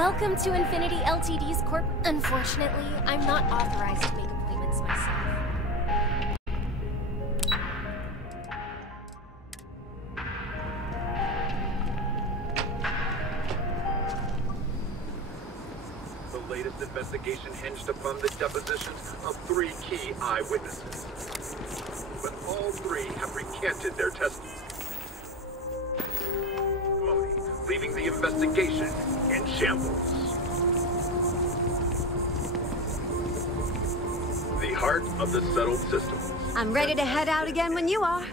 Welcome to Infinity Ltd's Corp. Unfortunately, I'm not authorized to make appointments myself. The latest investigation hinged upon the depositions of 3 key eyewitnesses. But all 3 have recanted their testimony, leaving the investigation in shambles. The heart of the settled system. I'm ready to head out again when you are.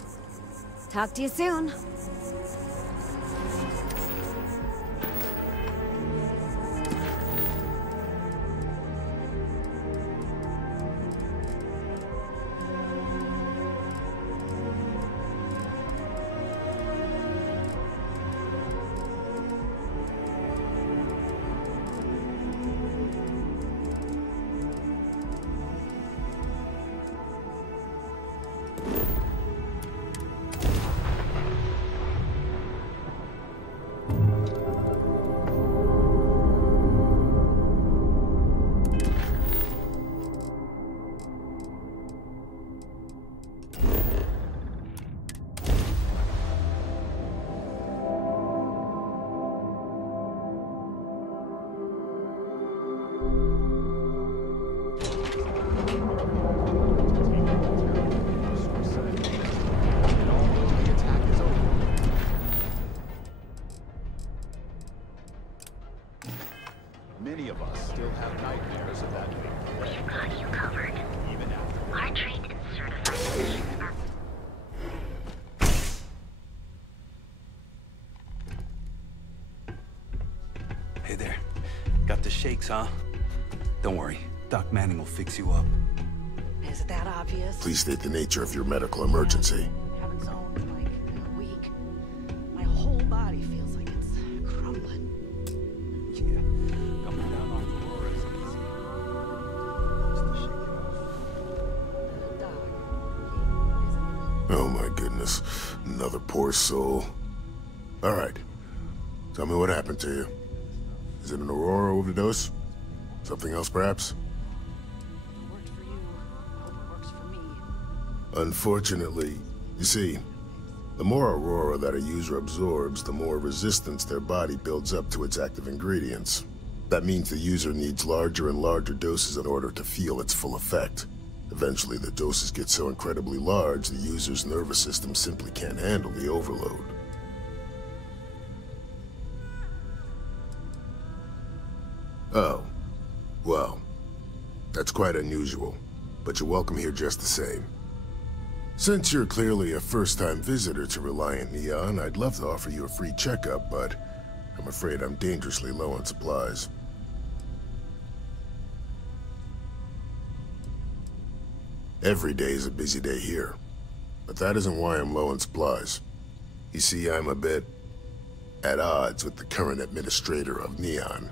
Talk to you soon. Many of us still have nightmares of that day. We've got you covered. Even after. Our trained and certified physicians are... Hey there. Got the shakes, huh? Don't worry. Doc Manning will fix you up. Is it that obvious? Please state the nature of your medical emergency. Haven't zoned in like a week. My whole body feels like it's crumbling. Yeah. Coming down on Aurora is easy. Just to shake it off. Doc, Oh my goodness. Another poor soul. Alright. Tell me what happened to you. Is it an Aurora overdose? Something else, perhaps? it worked for you. I hope it works for me. Unfortunately, you see, the more Aurora that a user absorbs, the more resistance their body builds up to its active ingredients. That means the user needs larger and larger doses in order to feel its full effect. Eventually, the doses get so incredibly large, the user's nervous system simply can't handle the overload. Oh. Well, that's quite unusual, but you're welcome here just the same. Since you're clearly a first-time visitor to Reliant Neon, I'd love to offer you a free checkup, but I'm afraid I'm dangerously low on supplies. Every day is a busy day here, but that isn't why I'm low on supplies. You see, I'm a bit at odds with the current administrator of Neon.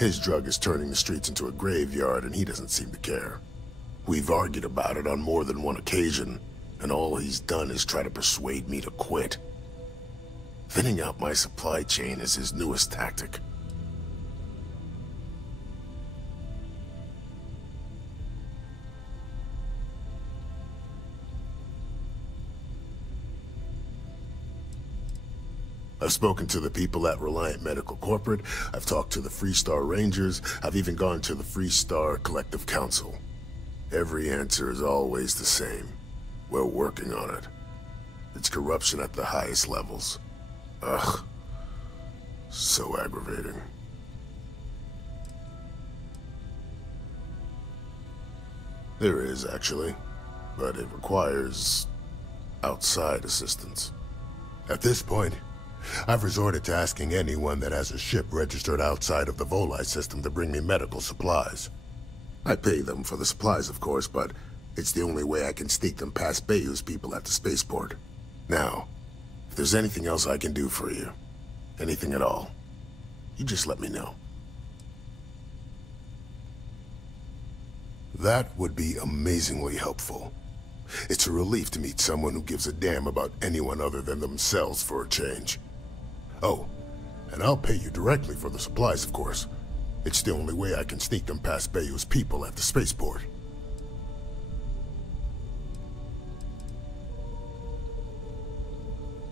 His drug is turning the streets into a graveyard, and he doesn't seem to care. We've argued about it on more than one occasion, and all he's done is try to persuade me to quit. Thinning out my supply chain is his newest tactic. I've spoken to the people at Reliant Medical Corporate, I've talked to the Freestar Rangers, I've even gone to the Freestar Collective Council. Every answer is always the same. We're working on it. It's corruption at the highest levels. Ugh. So aggravating. There is, actually, but it requires outside assistance. At this point, I've resorted to asking anyone that has a ship registered outside of the Volii system to bring me medical supplies. I pay them for the supplies, of course, but it's the only way I can sneak them past Bayou's people at the spaceport. Now, if there's anything else I can do for you, anything at all, you just let me know. That would be amazingly helpful. It's a relief to meet someone who gives a damn about anyone other than themselves for a change. Oh, And I'll pay you directly for the supplies, of course. It's the only way I can sneak them past Bayou's people at the spaceport.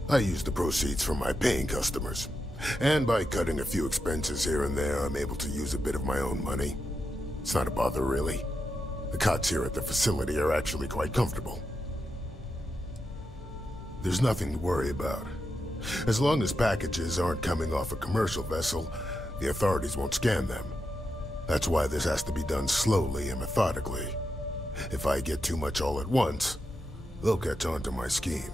I use the proceeds from my paying customers. And by cutting a few expenses here and there, I'm able to use a bit of my own money. It's not a bother, really. The cots here at the facility are actually quite comfortable. There's nothing to worry about. As long as packages aren't coming off a commercial vessel, the authorities won't scan them. That's why this has to be done slowly and methodically. If I get too much all at once, they'll catch on to my scheme.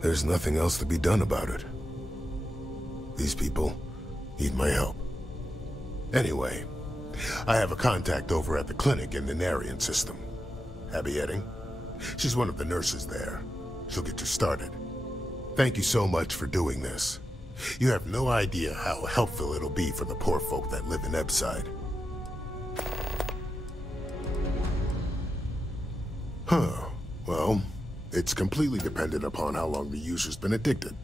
There's nothing else to be done about it. These people need my help. Anyway, I have a contact over at the clinic in the Narian system. Abby Edding? She's one of the nurses there. She'll get you started. Thank you so much for doing this. You have no idea how helpful it'll be for the poor folk that live in Ebside. Huh. Well, it's completely dependent upon how long the user's been addicted.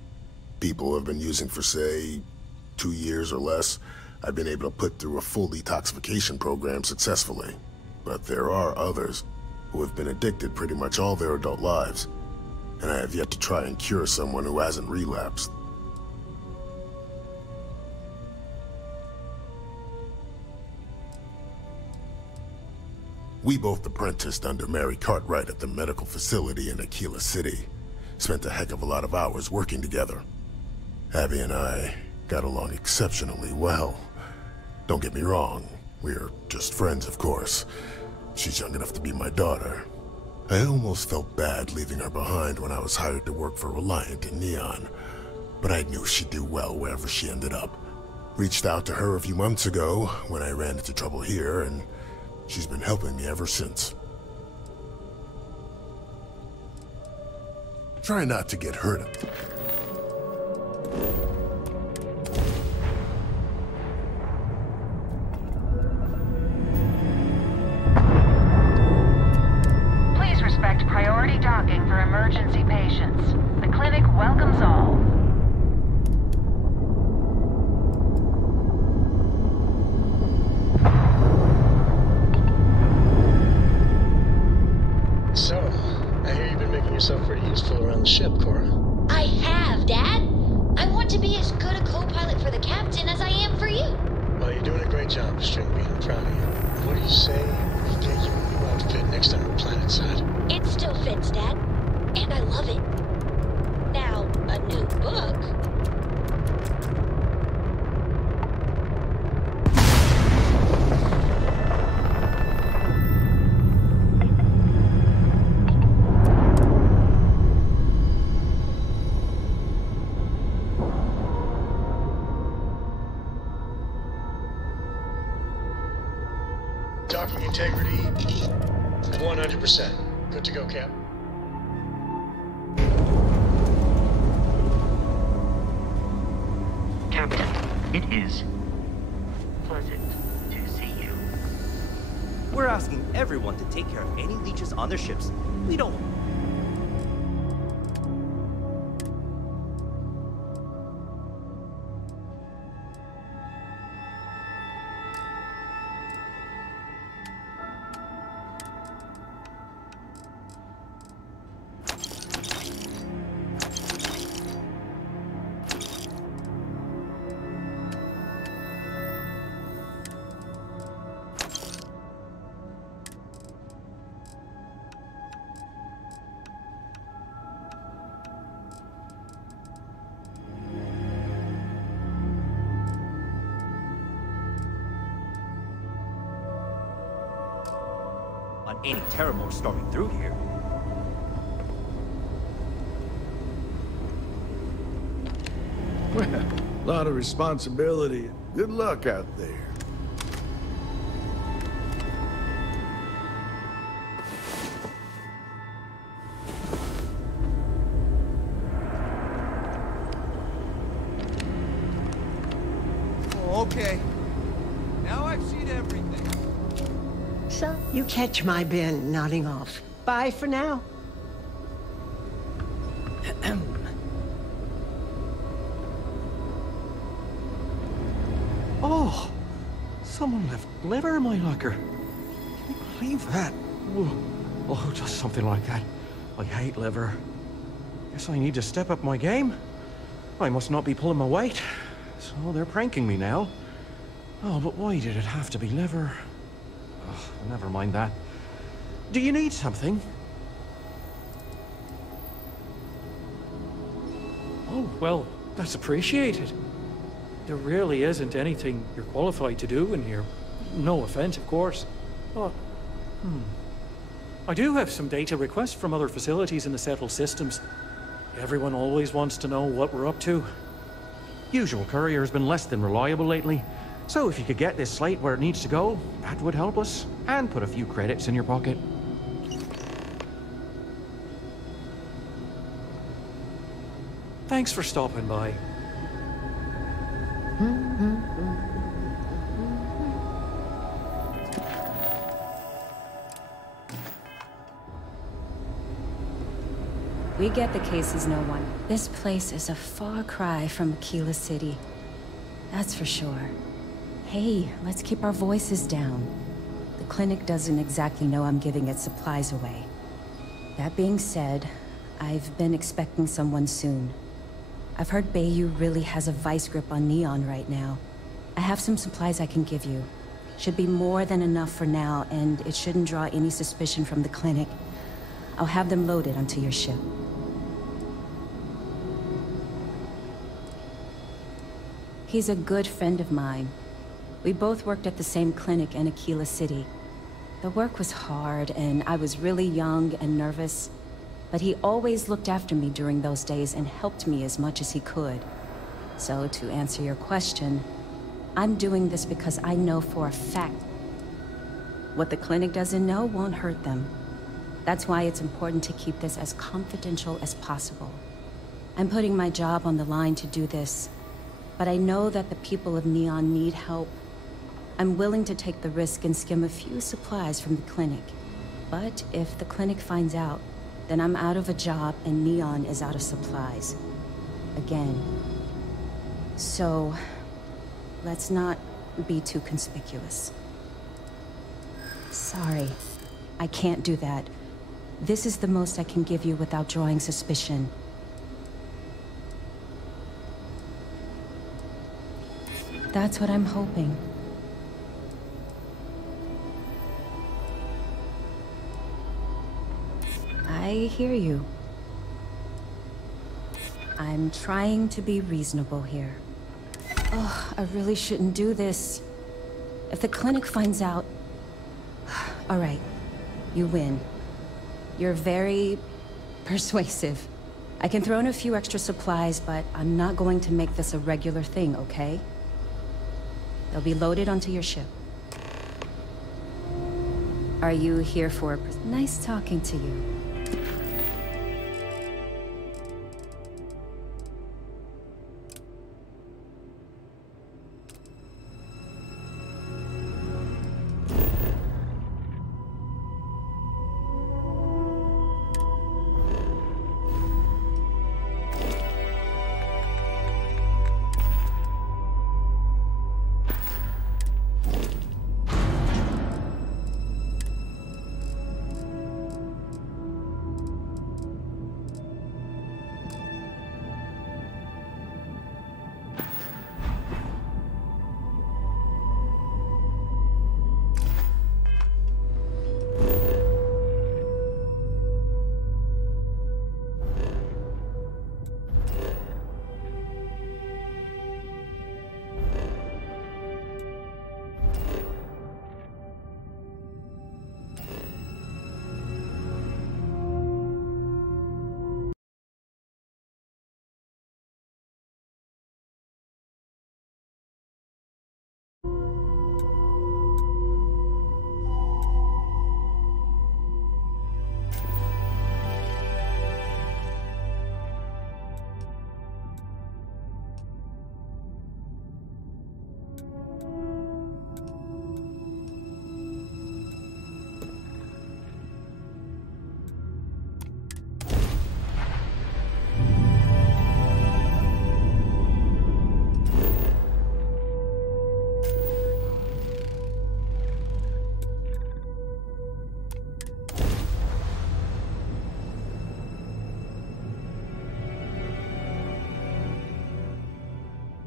People have been using for, say, 2 years or less. I've been able to put through a full detoxification program successfully. But there are others who have been addicted pretty much all their adult lives. And I have yet to try and cure someone who hasn't relapsed. We both apprenticed under Mary Cartwright at the medical facility in Aquila City. Spent a heck of a lot of hours working together. Abby and I got along exceptionally well. Don't get me wrong, we're just friends, of course. She's young enough to be my daughter. I almost felt bad leaving her behind when I was hired to work for Reliant in Neon, but I knew she'd do well wherever she ended up. Reached out to her a few months ago when I ran into trouble here, and she's been helping me ever since. Try not to get hurt. Please respect priority docking for emergency patients. The clinic welcomes all. So, I hear you've been making yourself pretty useful around the ship, Cora. I have, Dad. I want to be as good a co-pilot for the captain as I am for you. Well, you're doing a great job, Stringbean. I'm proud of you. What do you say we get you a new outfit next time we're planetside? It still fits, Dad. And I love it. Now, a new book. Docking integrity, 100%. Good to go, Cap. Captain, it is pleasant to see you. We're asking everyone to take care of any leeches on their ships. We don't... on any Terramore storming through here. Well, a lot of responsibility. Good luck out there. Okay. Now I've seen everything. So, you catch my bin nodding off. Bye for now. Oh, someone left liver in my locker. Can you believe that? Oh, just something like that. I hate liver. Guess I need to step up my game. I must not be pulling my weight. So they're pranking me now. Oh, but why did it have to be liver? Oh, never mind that. Do you need something? Oh, well, that's appreciated. There really isn't anything you're qualified to do in here. No offense, of course. But, I do have some data requests from other facilities in the settled systems. Everyone always wants to know what we're up to. Usual courier has been less than reliable lately. So if you could get this slate where it needs to go, that would help us. And put a few credits in your pocket. Thanks for stopping by. We get the cases, no one. This place is a far cry from Aquila City. That's for sure. Hey, let's keep our voices down. The clinic doesn't exactly know I'm giving its supplies away. That being said, I've been expecting someone soon. I've heard Bayou really has a vice grip on Neon right now. I have some supplies I can give you. Should be more than enough for now, and it shouldn't draw any suspicion from the clinic. I'll have them loaded onto your ship. He's a good friend of mine. We both worked at the same clinic in Aquila City. The work was hard, and I was really young and nervous. But he always looked after me during those days and helped me as much as he could. So, to answer your question, I'm doing this because I know for a fact what the clinic doesn't know won't hurt them. That's why it's important to keep this as confidential as possible. I'm putting my job on the line to do this, but I know that the people of Neon need help. I'm willing to take the risk and skim a few supplies from the clinic. But if the clinic finds out, then I'm out of a job and Neon is out of supplies. Again. So, let's not be too conspicuous. Sorry, I can't do that. This is the most I can give you without drawing suspicion. That's what I'm hoping. I hear you. I'm trying to be reasonable here. Oh, I really shouldn't do this. If the clinic finds out... All right, you win. You're very persuasive. I can throw in a few extra supplies, but I'm not going to make this a regular thing, okay? They'll be loaded onto your ship. Are you here for... Nice talking to you.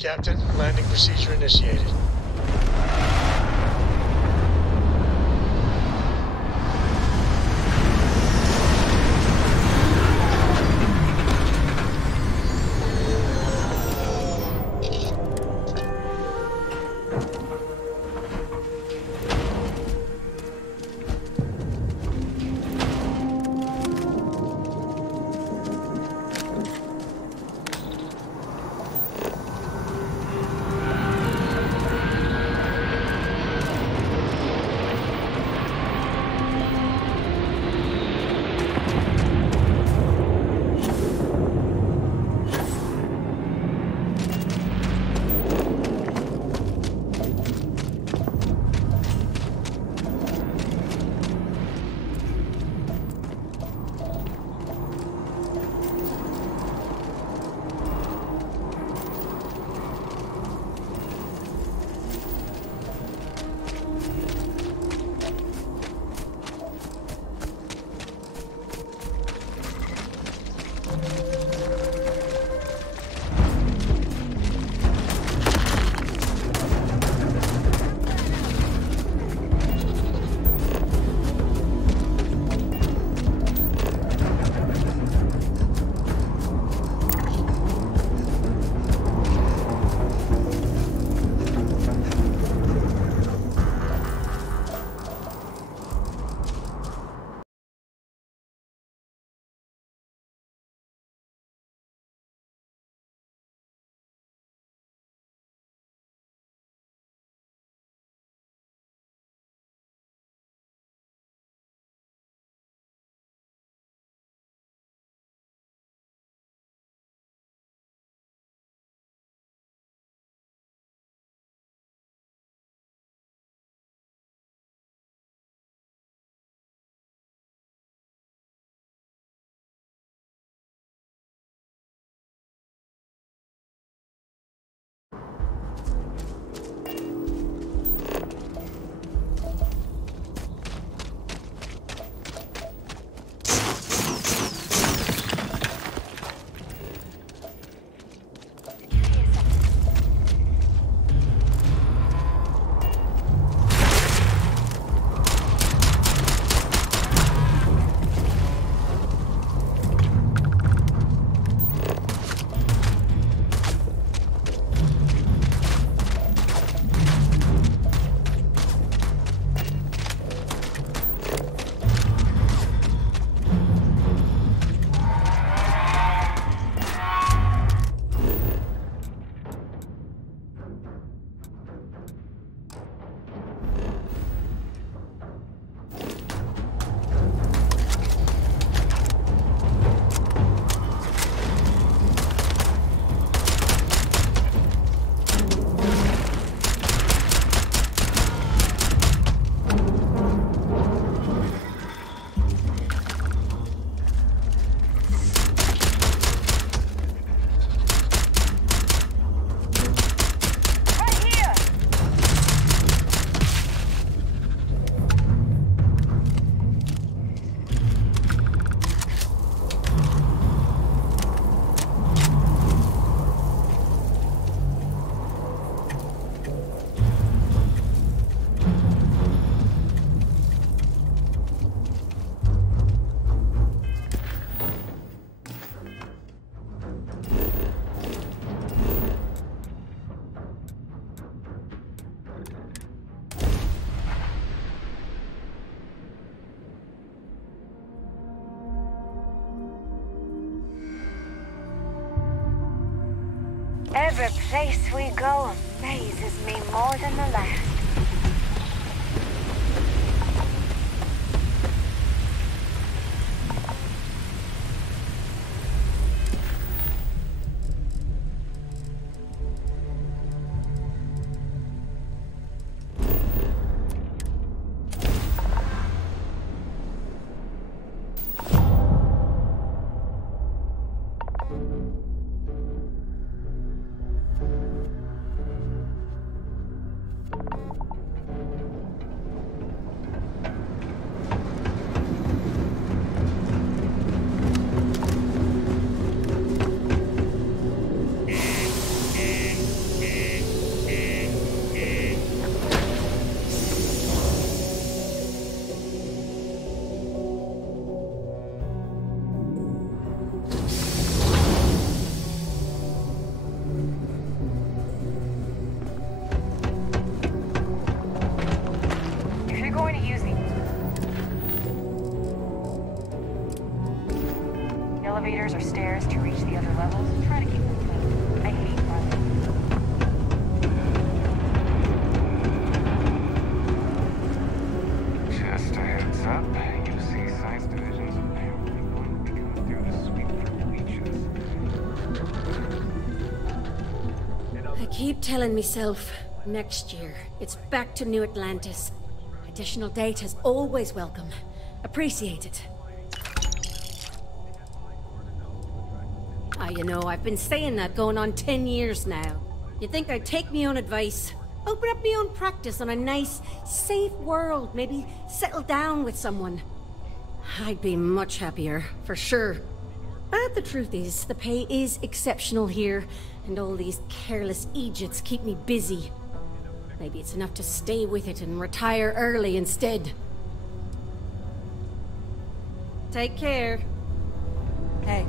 Captain, landing procedure initiated. Every place we go amazes me more than the last. elevators or stairs to reach the other levels, try to keep them clean. I hate running. Just a heads up, you see science divisions apparently going to be going through the sweep for leeches. I keep telling myself, next year, it's back to New Atlantis. Additional data is always welcome. Appreciate it. You know, I've been saying that going on 10 years now. You'd think I'd take me own advice, open up my own practice on a nice, safe world, maybe settle down with someone. I'd be much happier, for sure. But the truth is, the pay is exceptional here, and all these careless Egypts keep me busy. Maybe it's enough to stay with it and retire early instead. Take care. Hey.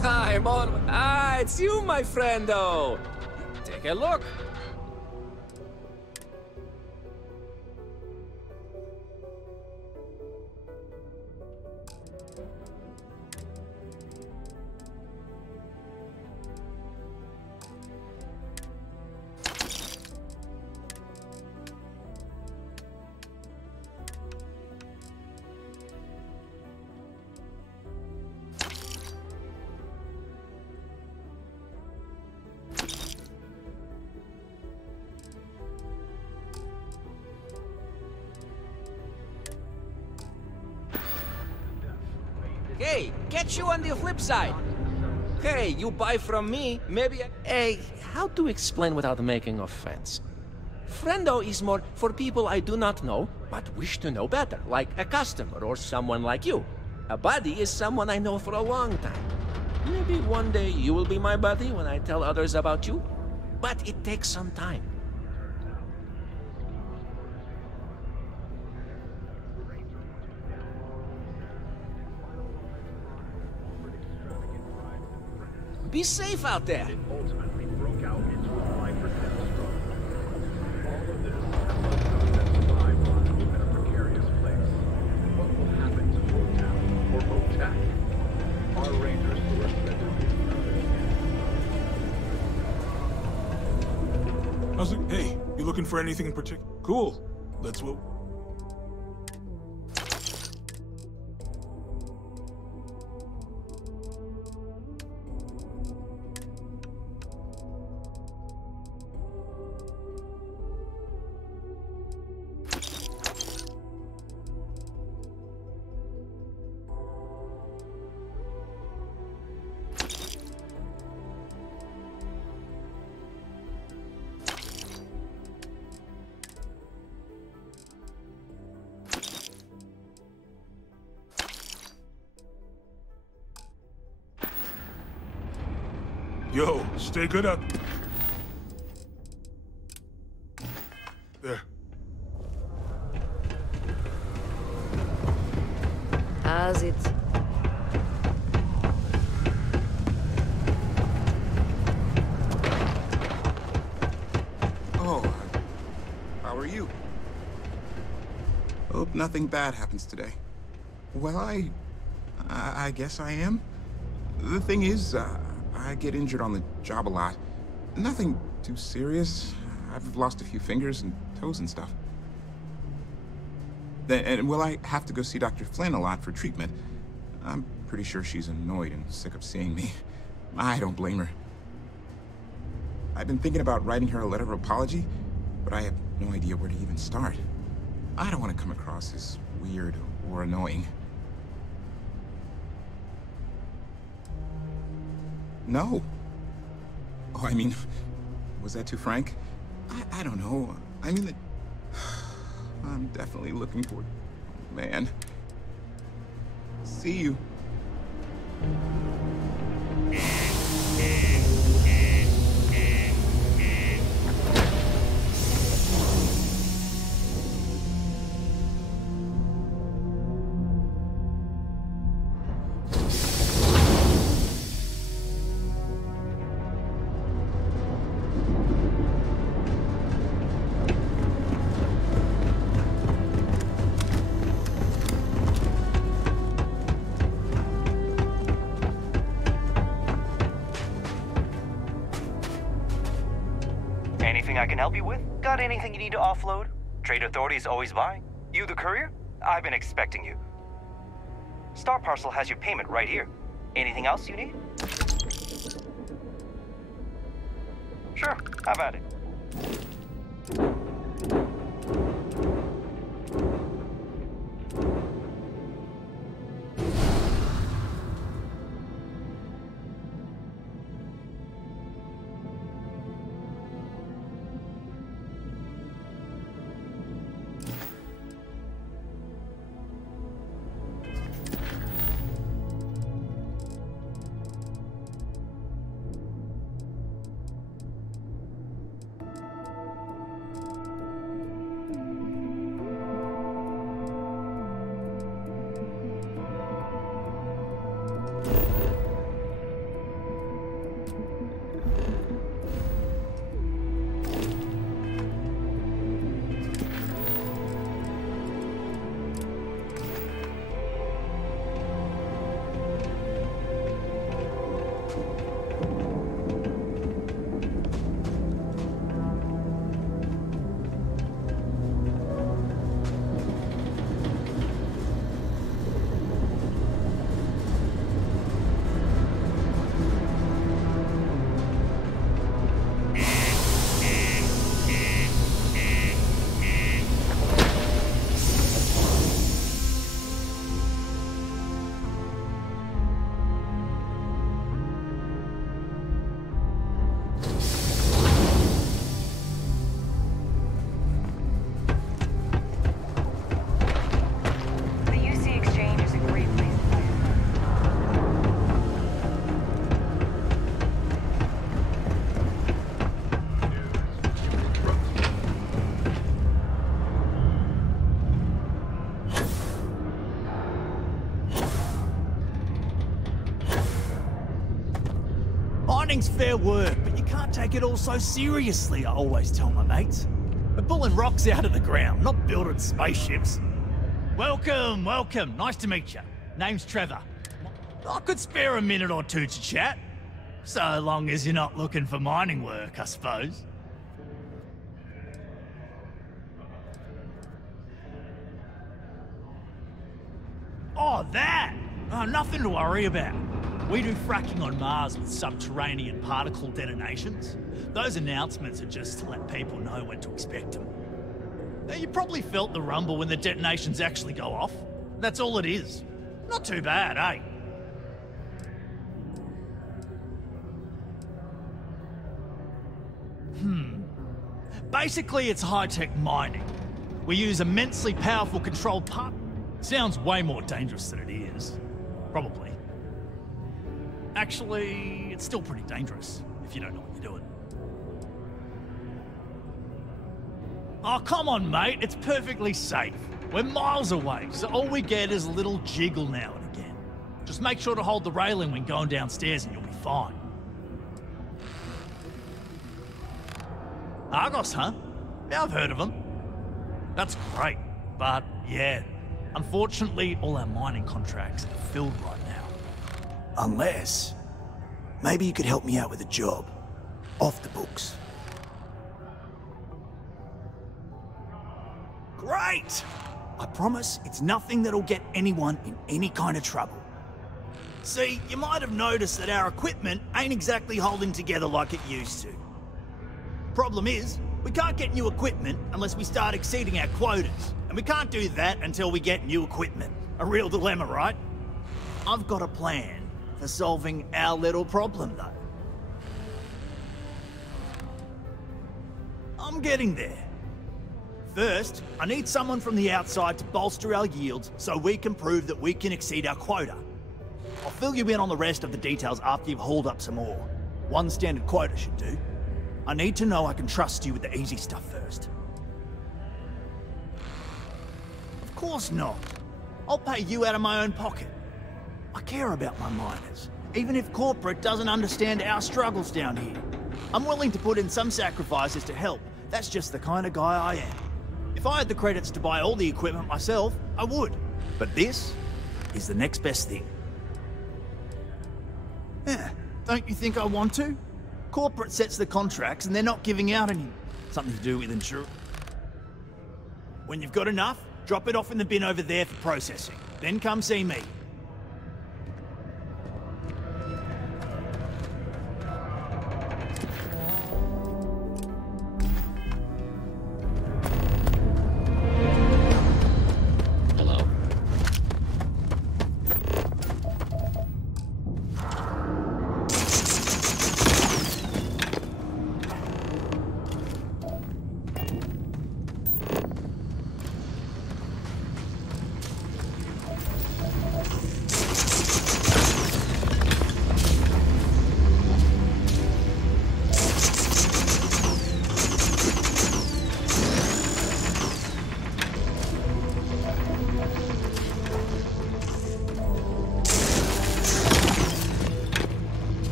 I'm on. Ah, it's you, my friendo. Take a look. Hey, catch you on the flip side. Hey, you buy from me, maybe Hey, how to explain without making offense? Friendo is more for people I do not know, but wish to know better, like a customer or someone like you. A buddy is someone I know for a long time. Maybe one day you will be my buddy when I tell others about you, but it takes some time. Be safe out there. It ultimately broke out into a 5% struggle. All of this has survived on in a precarious place. What will happen to Motown or Motec? Our rangers who are spent How's it? Hey, you looking for anything in particular? Cool. That's what. Yo, stay good up. There. How's it? Oh, how are you? Hope nothing bad happens today. Well, I guess I am. The thing is, I get injured on the job a lot. Nothing too serious. I've lost a few fingers and toes and stuff. And well, I have to go see Dr. Flynn a lot for treatment. I'm pretty sure she's annoyed and sick of seeing me. I don't blame her. I've been thinking about writing her a letter of apology, but I have no idea where to even start. I don't want to come across as weird or annoying. No. Oh, I mean, was that too frank? I don't know. I mean, I'm definitely looking forward. Oh, man. See you. can help you with? Got anything you need to offload? Trade authorities always buying. You the courier? I've been expecting you. Star Parcel has your payment right here. Anything else you need? Sure, have at it. Mining's fair work, but you can't take it all so seriously, I always tell my mates. We're pulling rocks out of the ground, not building spaceships. Welcome, welcome. Nice to meet you. Name's Trevor. I could spare a minute or two to chat. So long as you're not looking for mining work, I suppose. Oh, that! Oh, nothing to worry about. We do fracking on Mars with subterranean particle detonations. Those announcements are just to let people know when to expect them. Now, you probably felt the rumble when the detonations actually go off. That's all it is. Not too bad, eh? Basically, it's high-tech mining. We use immensely powerful controlled part. Sounds way more dangerous than it is. Probably. Actually, it's still pretty dangerous, if you don't know what you're doing. Oh, come on, mate. It's perfectly safe. We're miles away, so all we get is a little jiggle now and again. Just make sure to hold the railing when going downstairs and you'll be fine. Argos, huh? Yeah, I've heard of them. That's great, but yeah. Unfortunately, all our mining contracts are filled right now. Unless, maybe you could help me out with a job. Off the books. Great! I promise it's nothing that'll get anyone in any kind of trouble. See, you might have noticed that our equipment ain't exactly holding together like it used to. Problem is, we can't get new equipment unless we start exceeding our quotas. And we can't do that until we get new equipment. A real dilemma, right? I've got a plan for solving our little problem, though. I'm getting there. First, I need someone from the outside to bolster our yields so we can prove that we can exceed our quota. I'll fill you in on the rest of the details after you've hauled up some more. One standard quota should do. I need to know I can trust you with the easy stuff first. Of course not. I'll pay you out of my own pocket. I care about my miners, even if corporate doesn't understand our struggles down here. I'm willing to put in some sacrifices to help. That's just the kind of guy I am. If I had the credits to buy all the equipment myself, I would. But this is the next best thing. Yeah, don't you think I want to? Corporate sets the contracts and they're not giving out any. Something to do with insurance. When you've got enough, drop it off in the bin over there for processing. Then come see me.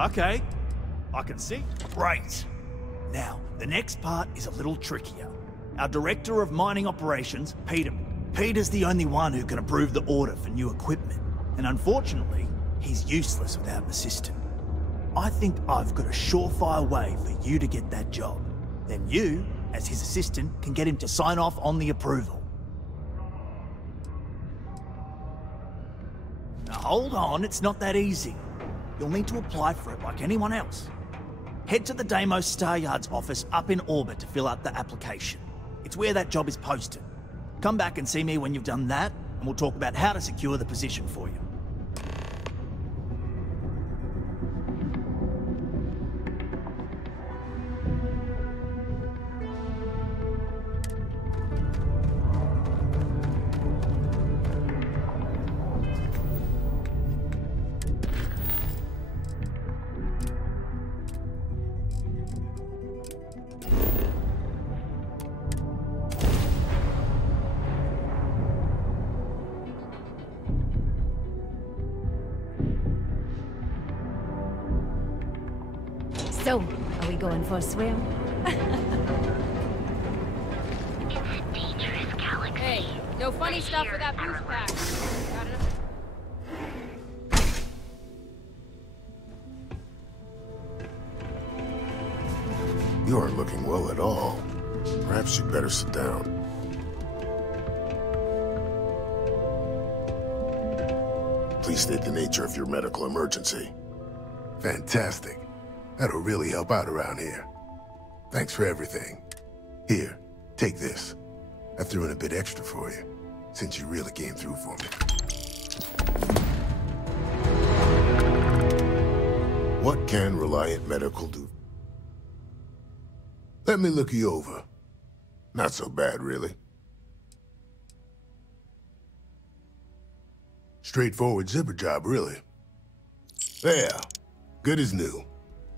Okay, I can see. Great. Now, the next part is a little trickier. Our Director of Mining Operations, Peter's the only one who can approve the order for new equipment. And unfortunately, he's useless without an assistant. I think I've got a surefire way for you to get that job. Then you, as his assistant, can get him to sign off on the approval. Now hold on, it's not that easy. You'll need to apply for it like anyone else. Head to the Deimos Star Yard's office up in orbit to fill out the application. It's where that job is posted. Come back and see me when you've done that, and we'll talk about how to secure the position for you. So, are we going for a swim? Hey, no funny stuff with that boost pack. Got enough? You aren't looking well at all. Perhaps you'd better sit down. Please state the nature of your medical emergency. Fantastic. That'll really help out around here. Thanks for everything. Here, take this. I threw in a bit extra for you, since you really came through for me. What can Reliant Medical do? Let me look you over. Not so bad, really. Straightforward zipper job, really. There. Good as new.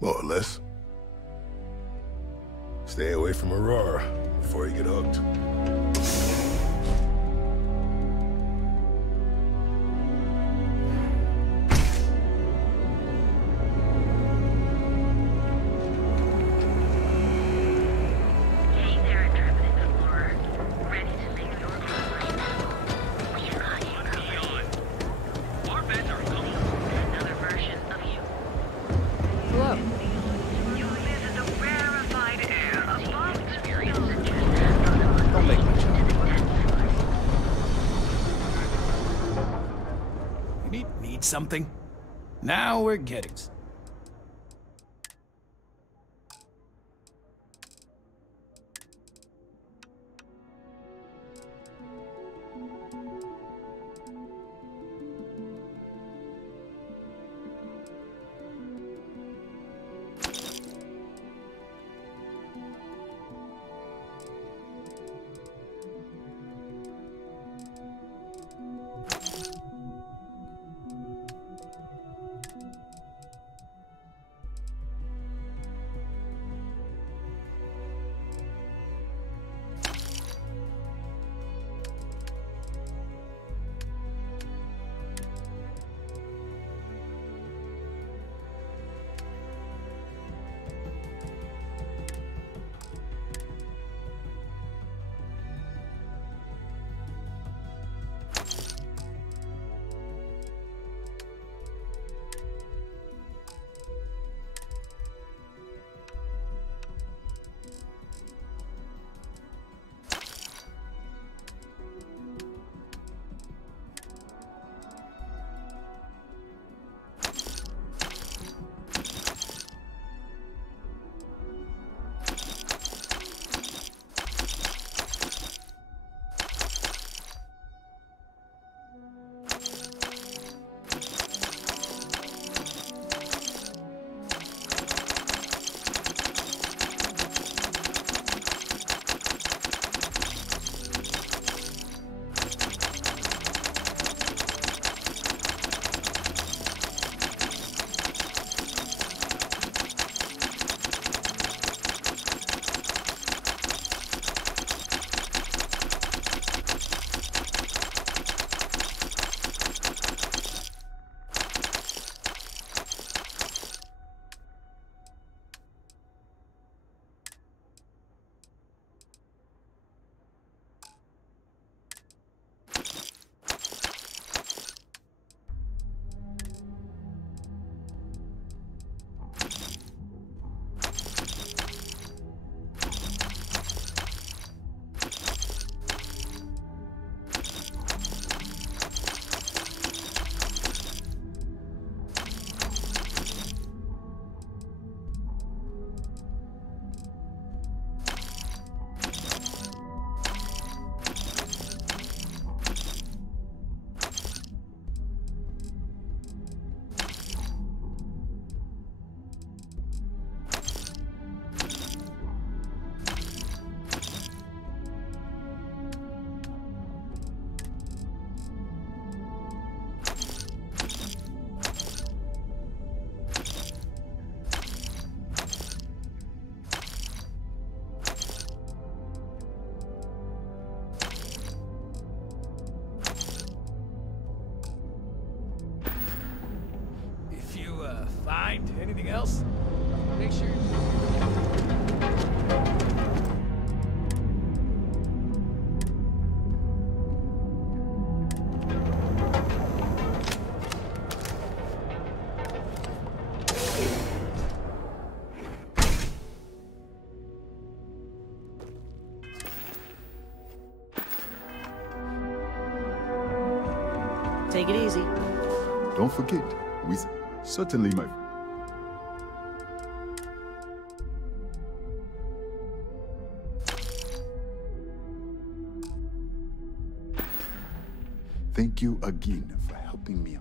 More or less. Stay away from Aurora before you get hooked. Need something? Now we're getting... Find anything else? Make sure Take it easy. Don't forget, we certainly might. Thank you again for helping me.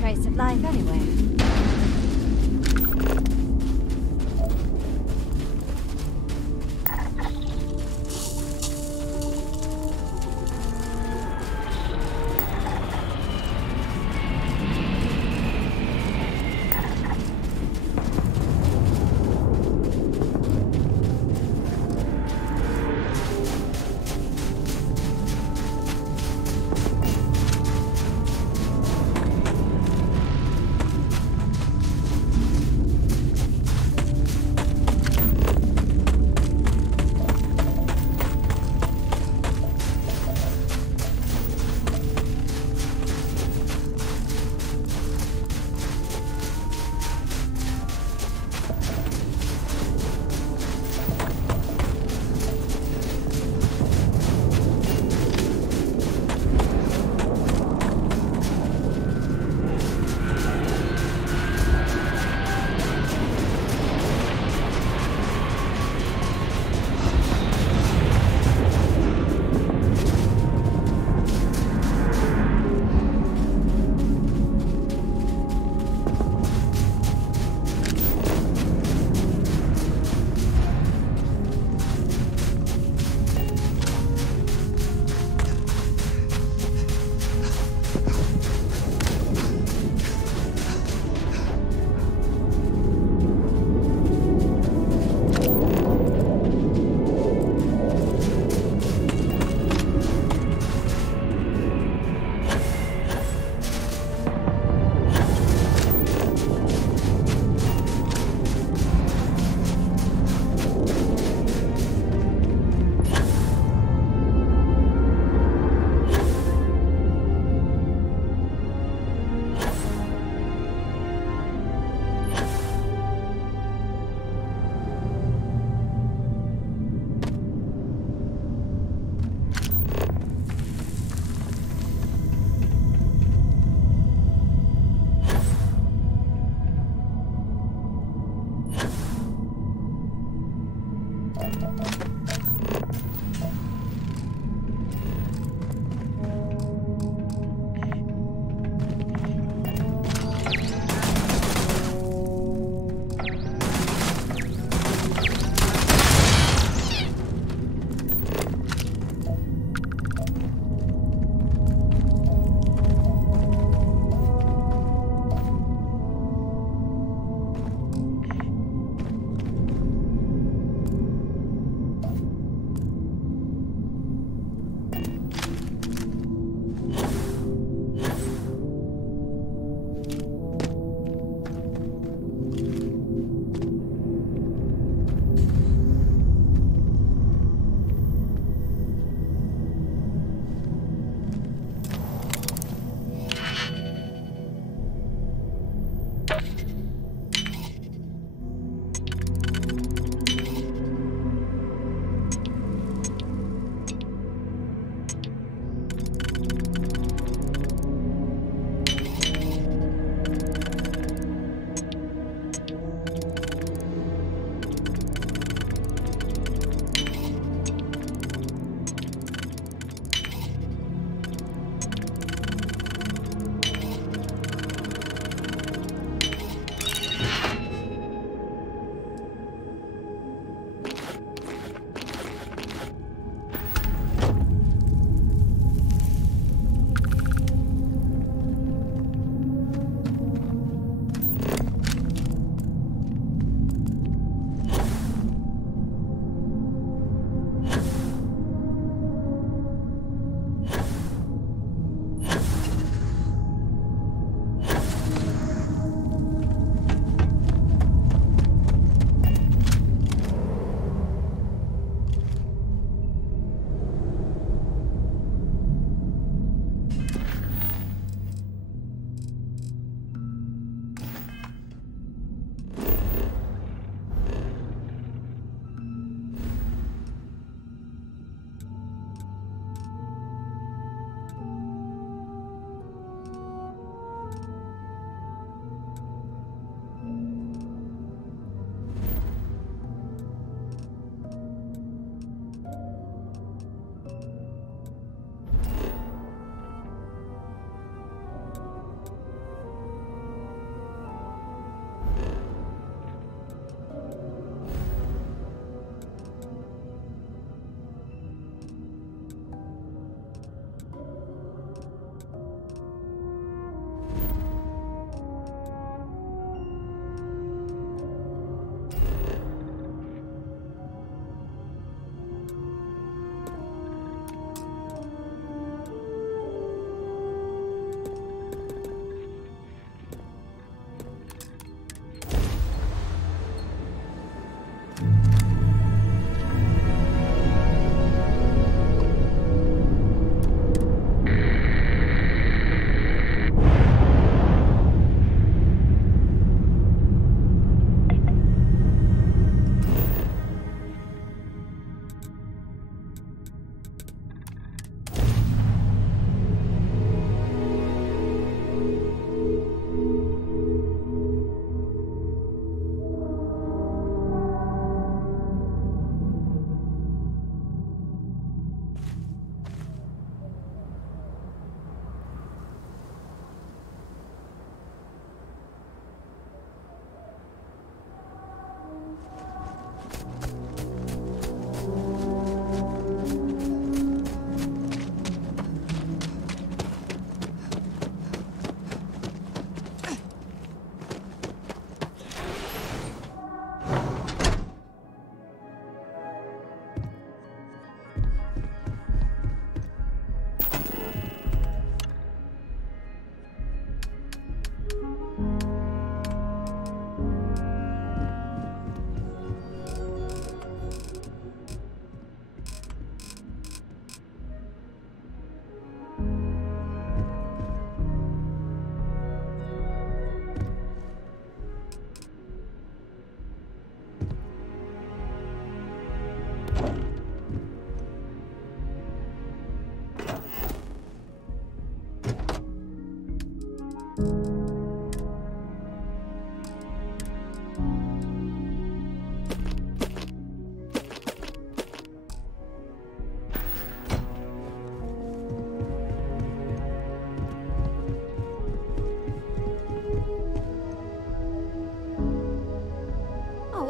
trace of life anyway.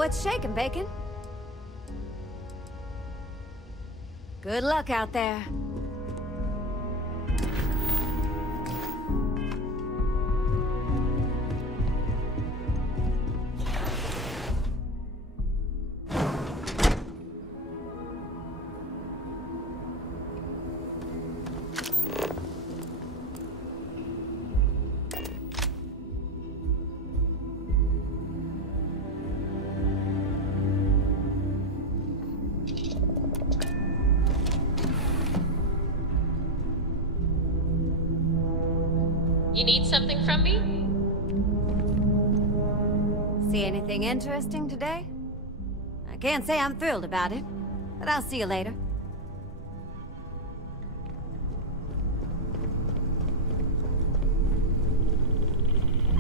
what's shaking, Bacon? Good luck out there. You need something from me? See anything interesting today? I can't say I'm thrilled about it, but I'll see you later.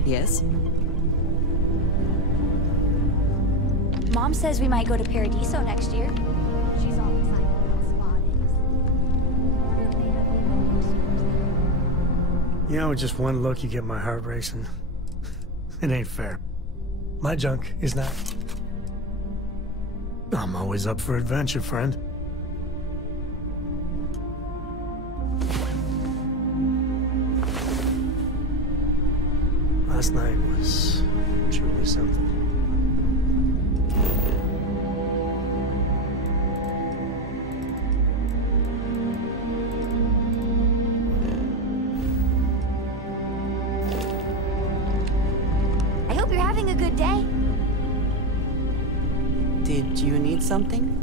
Yes? Mom says we might go to Paradiso next year. She's all excited about spa days. You know, with just one look, you get my heart racing. It ain't fair. My junk is not. I'm always up for adventure, friend. Last night was truly something. I hope you're having a good day. Did you need something?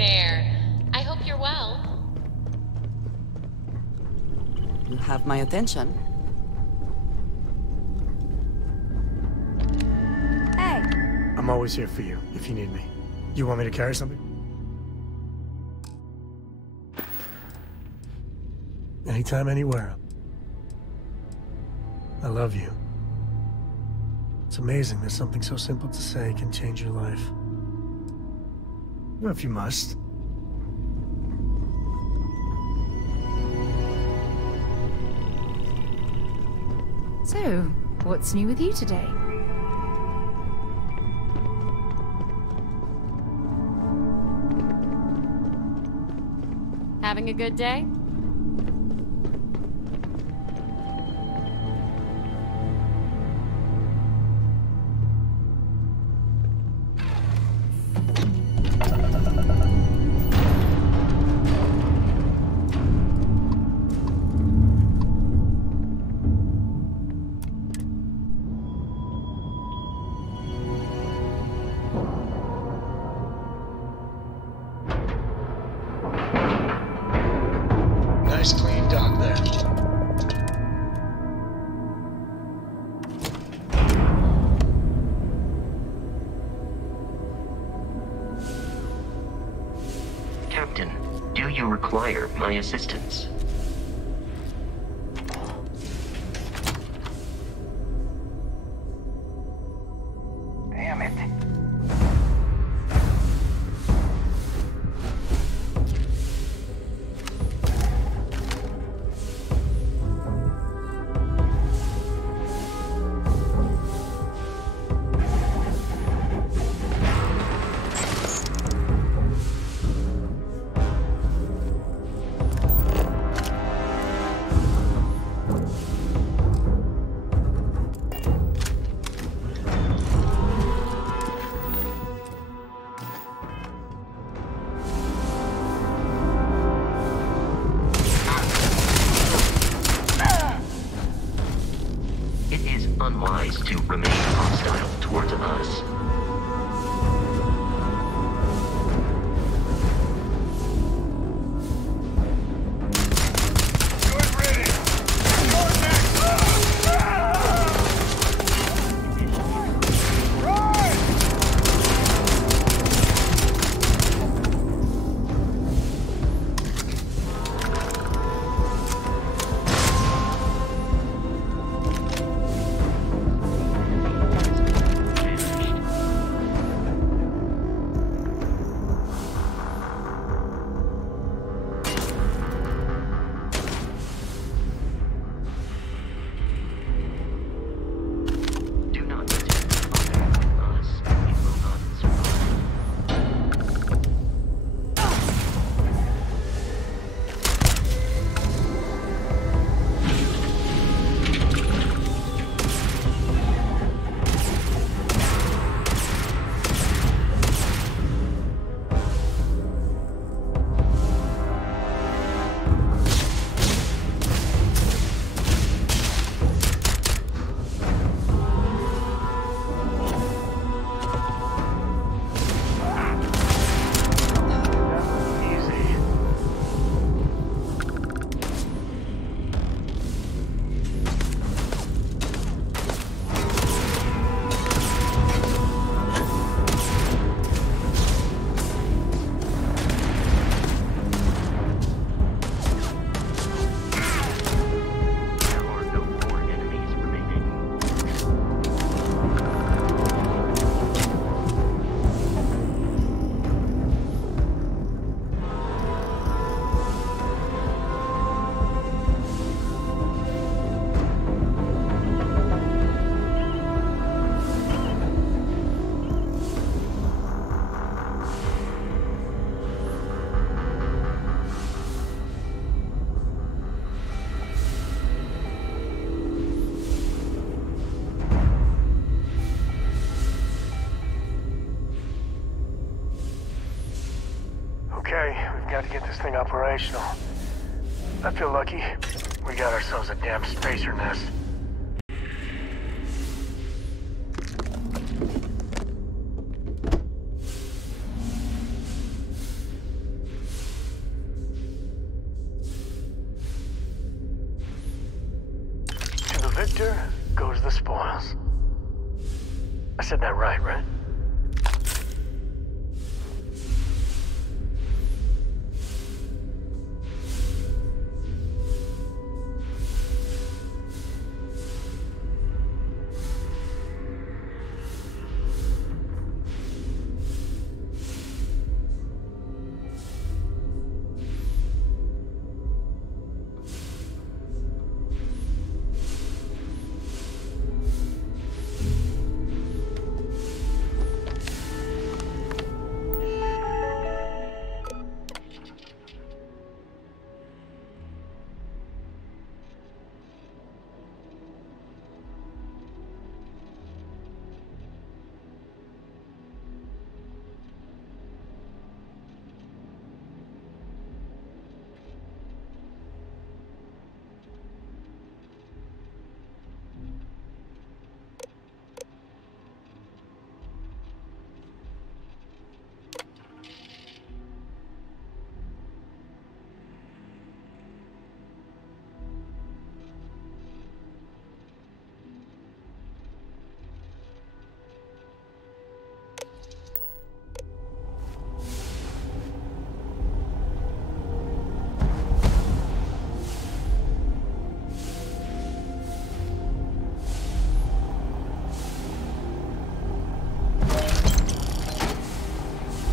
there. I hope you're well. You have my attention. Hey. I'm always here for you, if you need me. You want me to carry something? Anytime, anywhere. I love you. It's amazing that something so simple to say can change your life. Well, if you must. So, what's new with you today? Having a good day? Nice clean dock there. Captain, do you require my assistance? Damn it. It is unwise to remain hostile towards us. Okay, we've got to get this thing operational. I feel lucky. We got ourselves a damn spacer nest. victor goes the spoils. I said that right?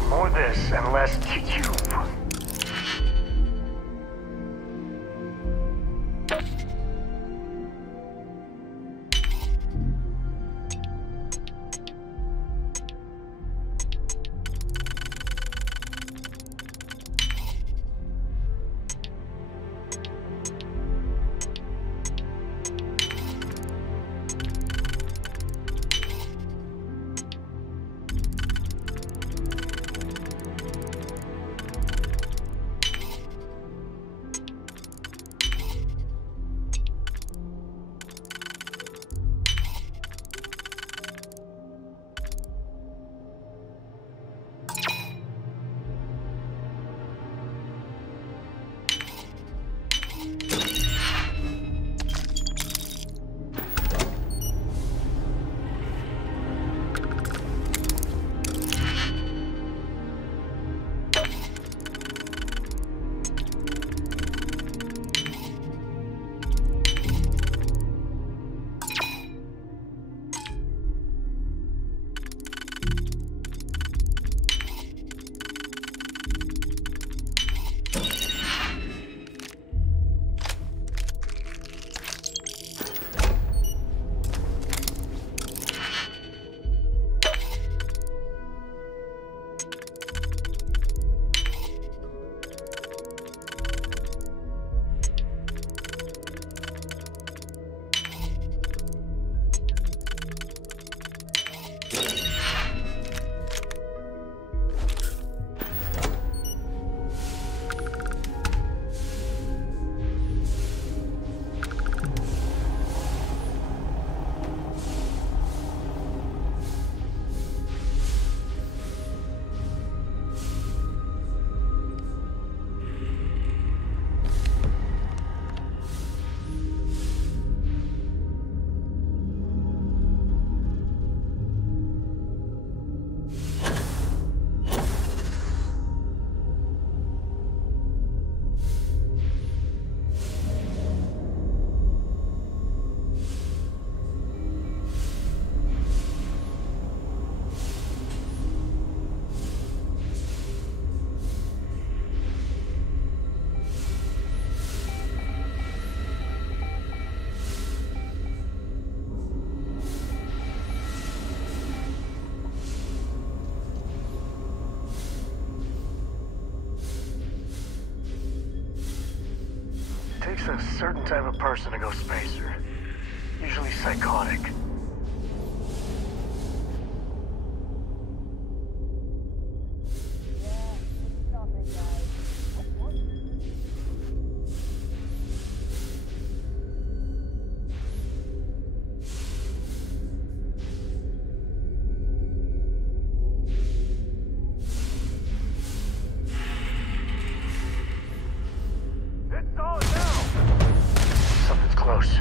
More this and less you. Takes a certain type of person to go spacer. Usually psychotic. Something's close.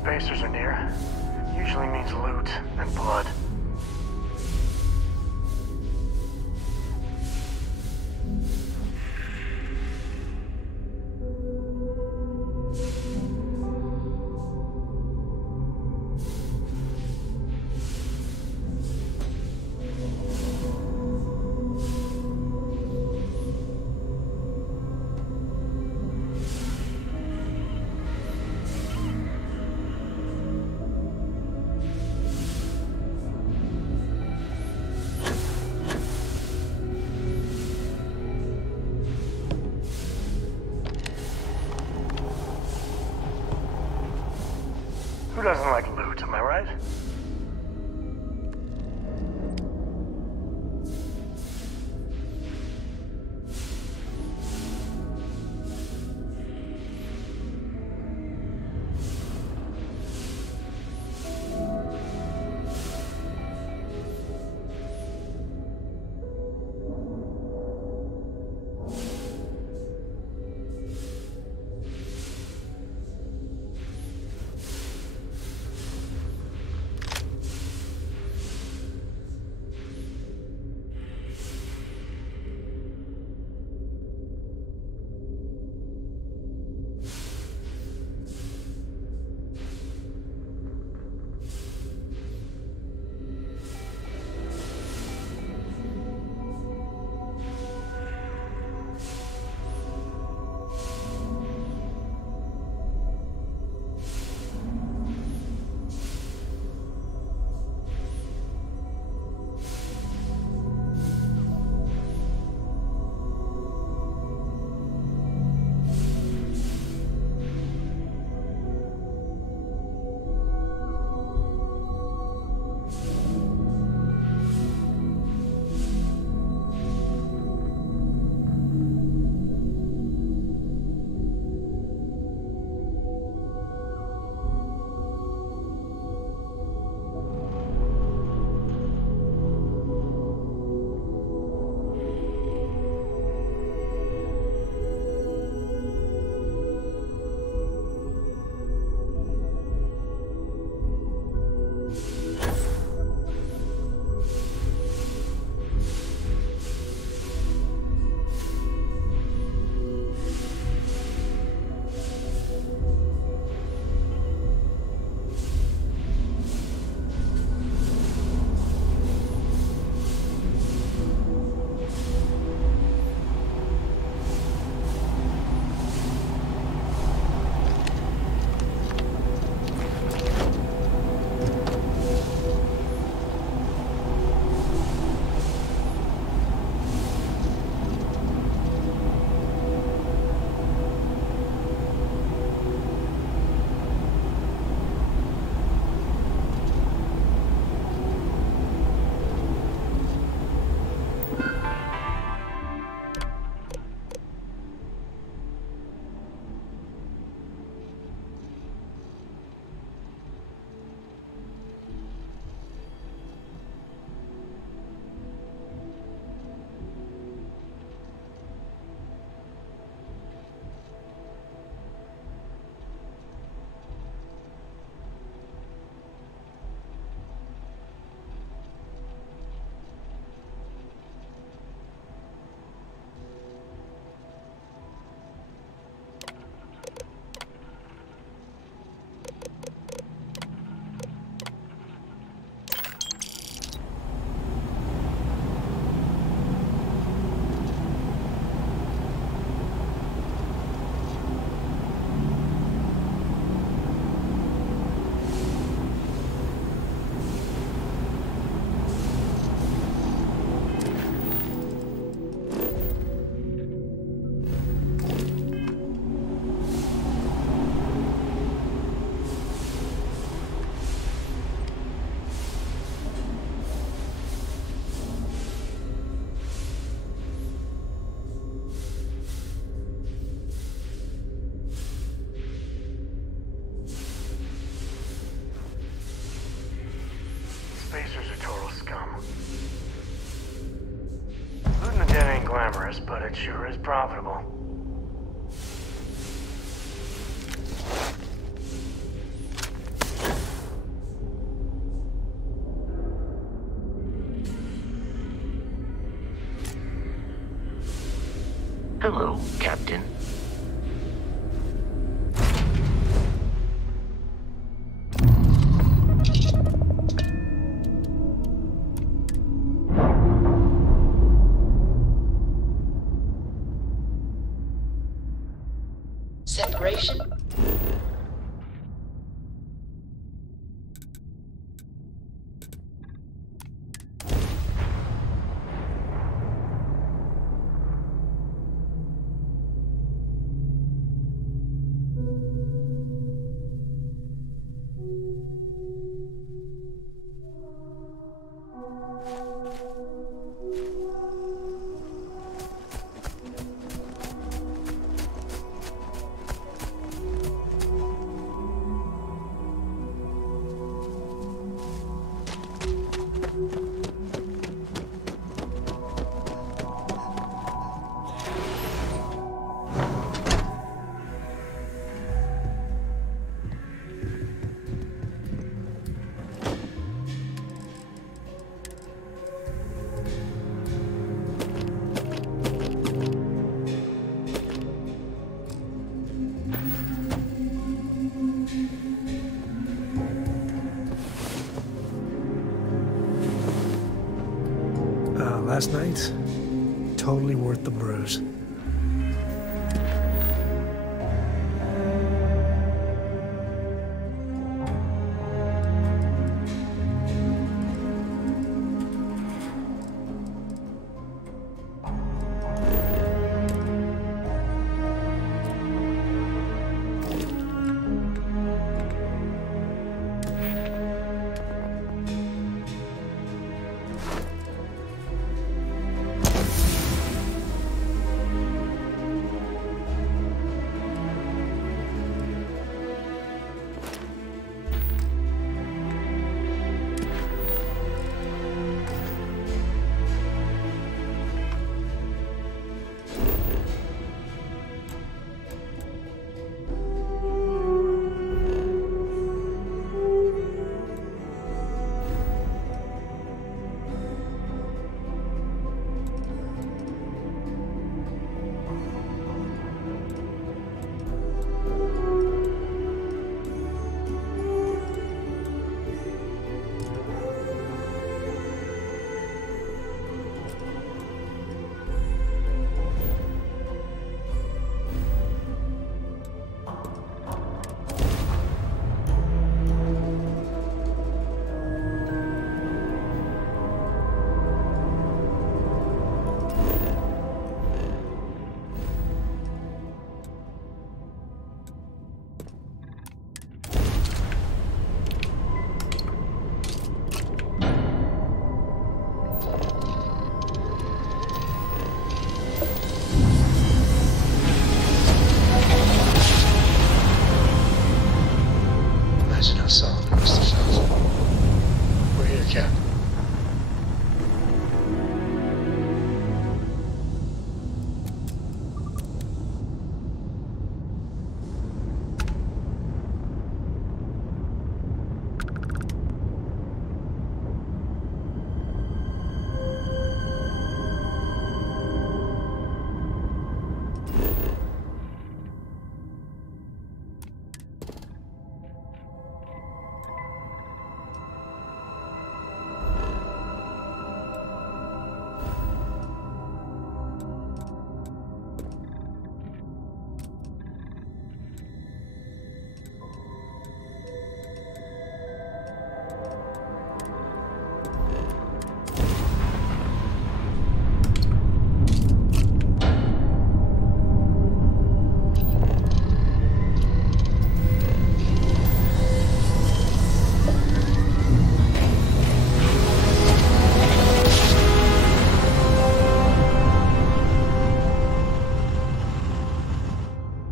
spacers are near, usually means loot and blood. Who doesn't like loot, am I right? Spacers are total scum. Looting the dead ain't glamorous, but it sure is profitable. Hello, Captain. Separation. Last night, totally worth the bruise.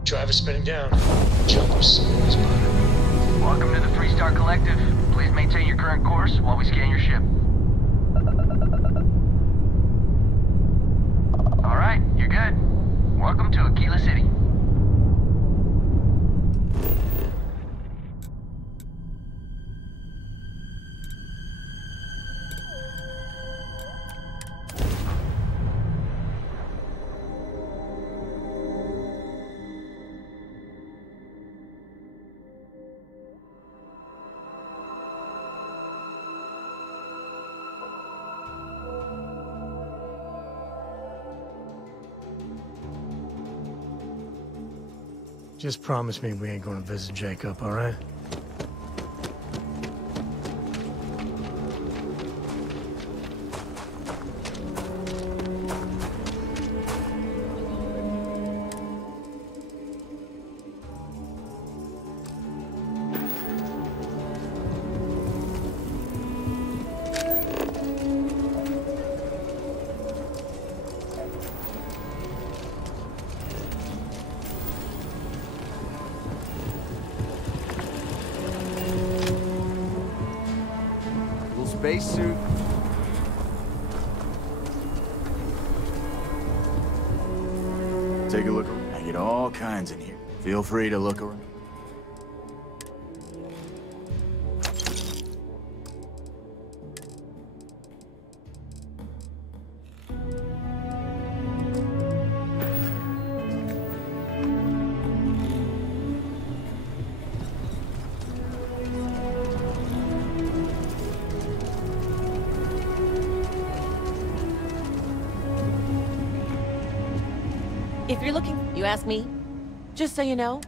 Driver spinning down. Jump as soon as possible. Welcome to the 3-Star Collective. Please maintain your current course while we scan your ship. Alright, you're good. Welcome to Aquila City. Just promise me we ain't gonna visit Jacob, all right? Spacesuit. Take a look around. I get all kinds in here. Feel free to look around. If you're looking, you ask me, just so you know.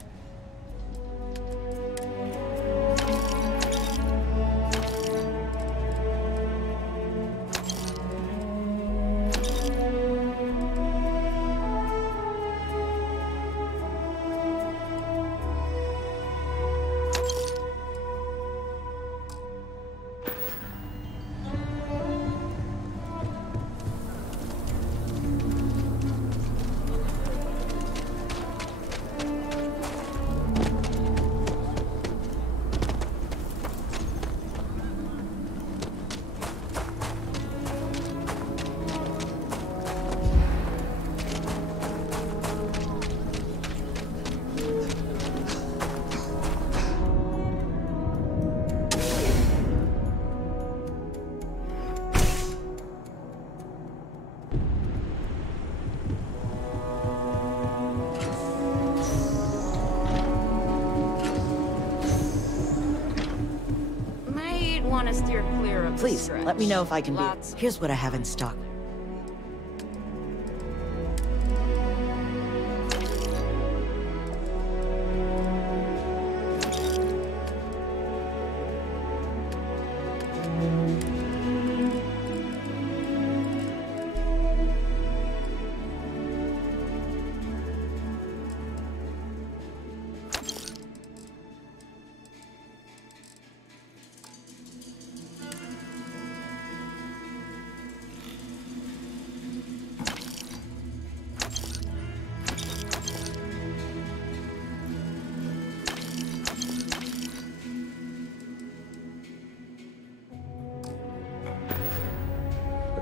Want to steer clear of Please, let me know if I can be. Lots. Here's what I have in stock.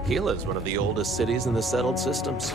Aquila is one of the oldest cities in the settled systems.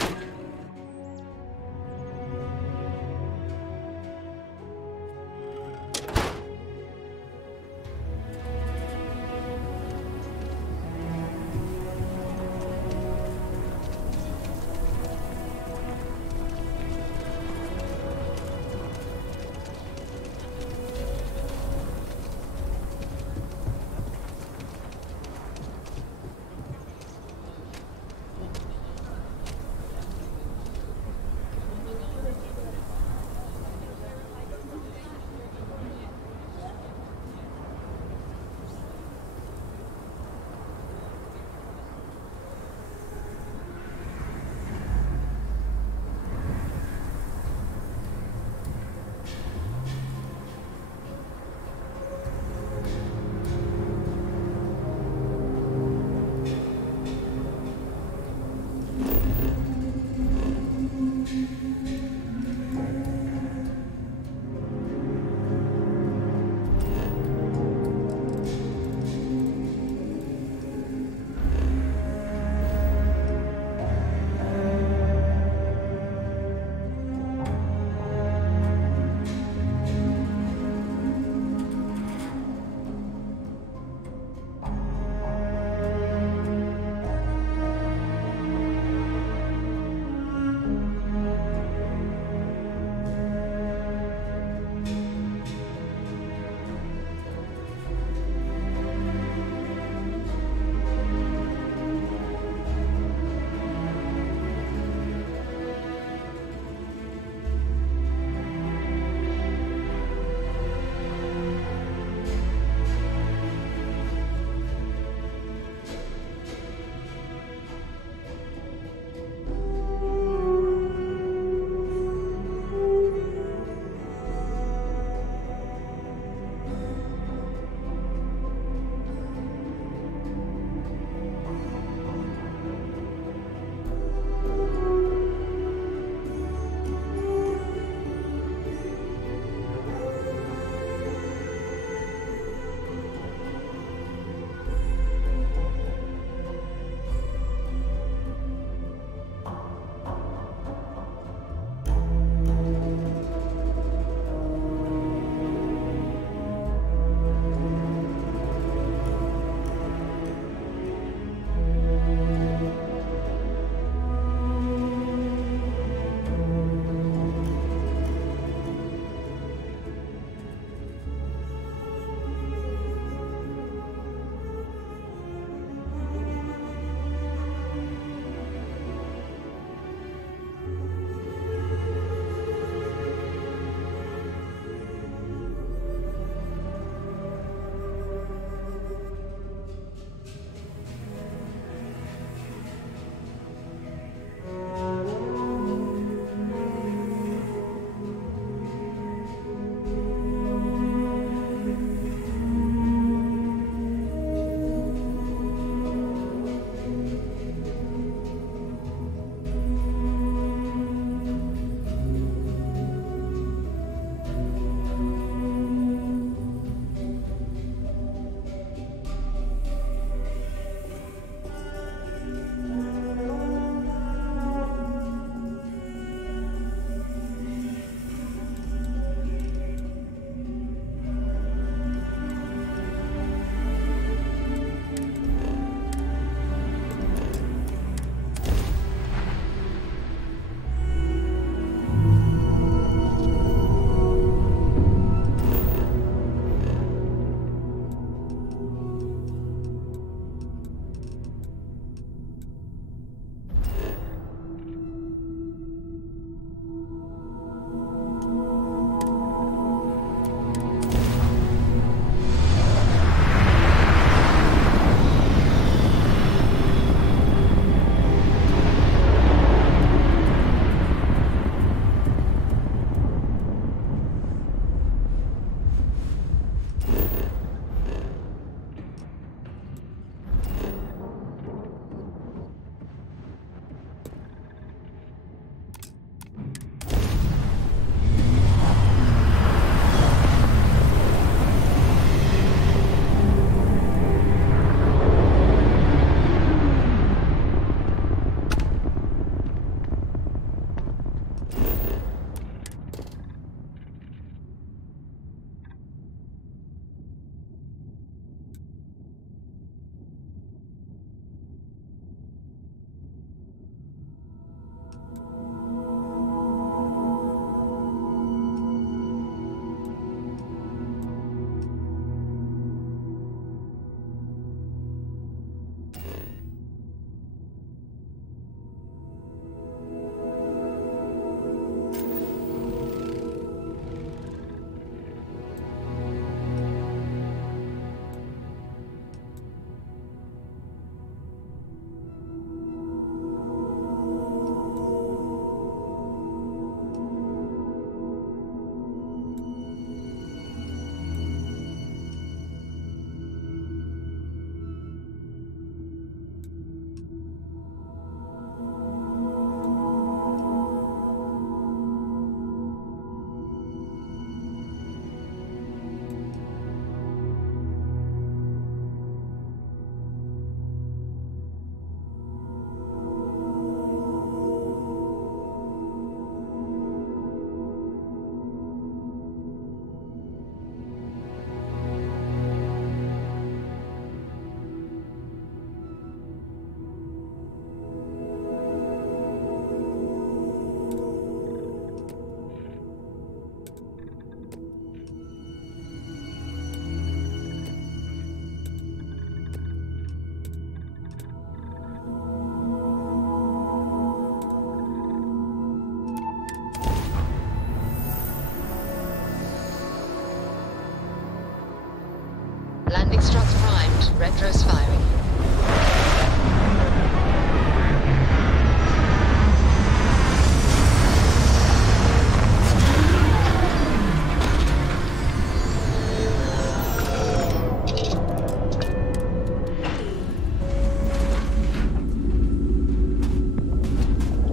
Landing struts primed. Retros firing.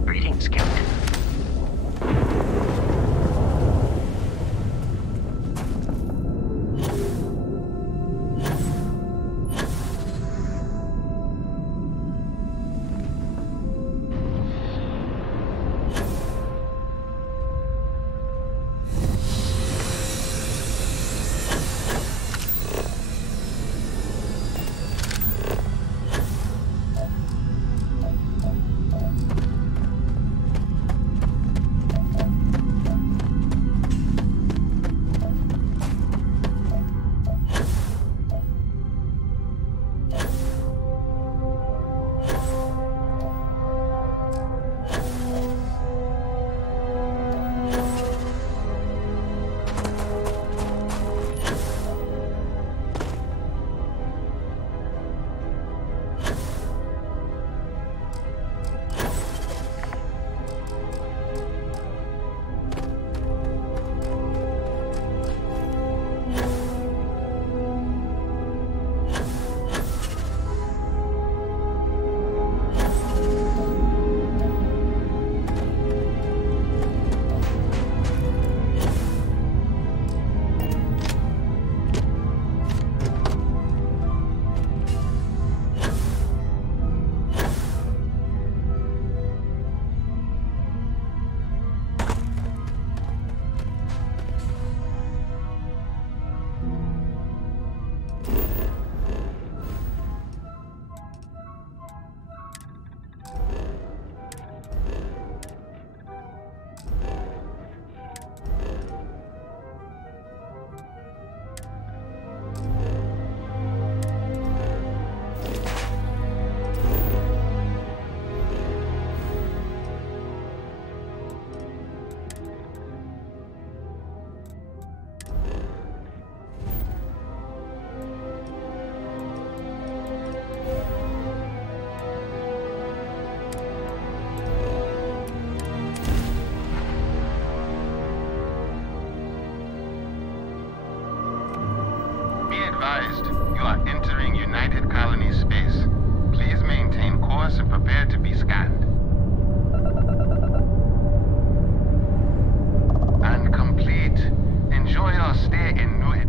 Greetings, Captain. advised, you are entering United Colony space. Please maintain course and prepare to be scanned. And complete. Enjoy your stay in Nuit.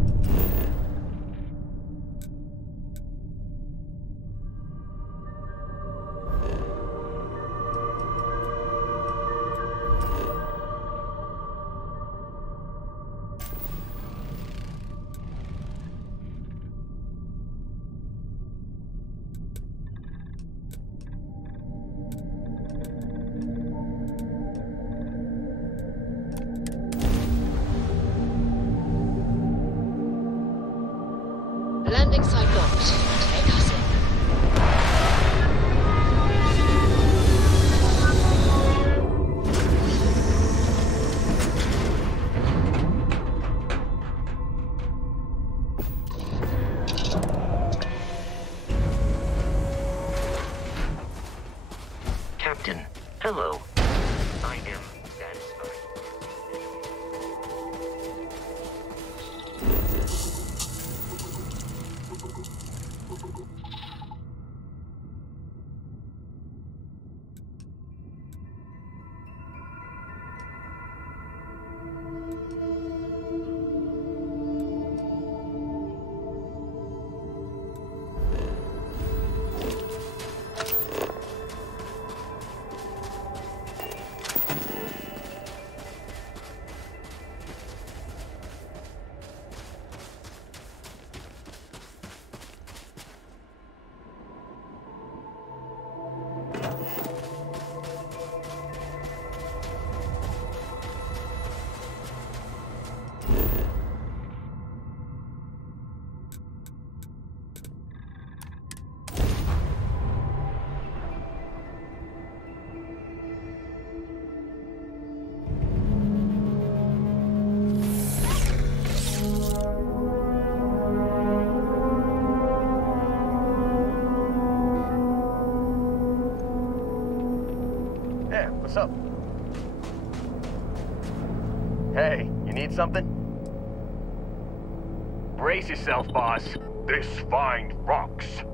Landing site locked. Take us in. Captain, hello. I am satisfied. What's up? Hey, you need something? Brace yourself, boss. This find rocks.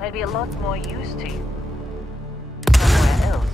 I'd be a lot more used to you somewhere else.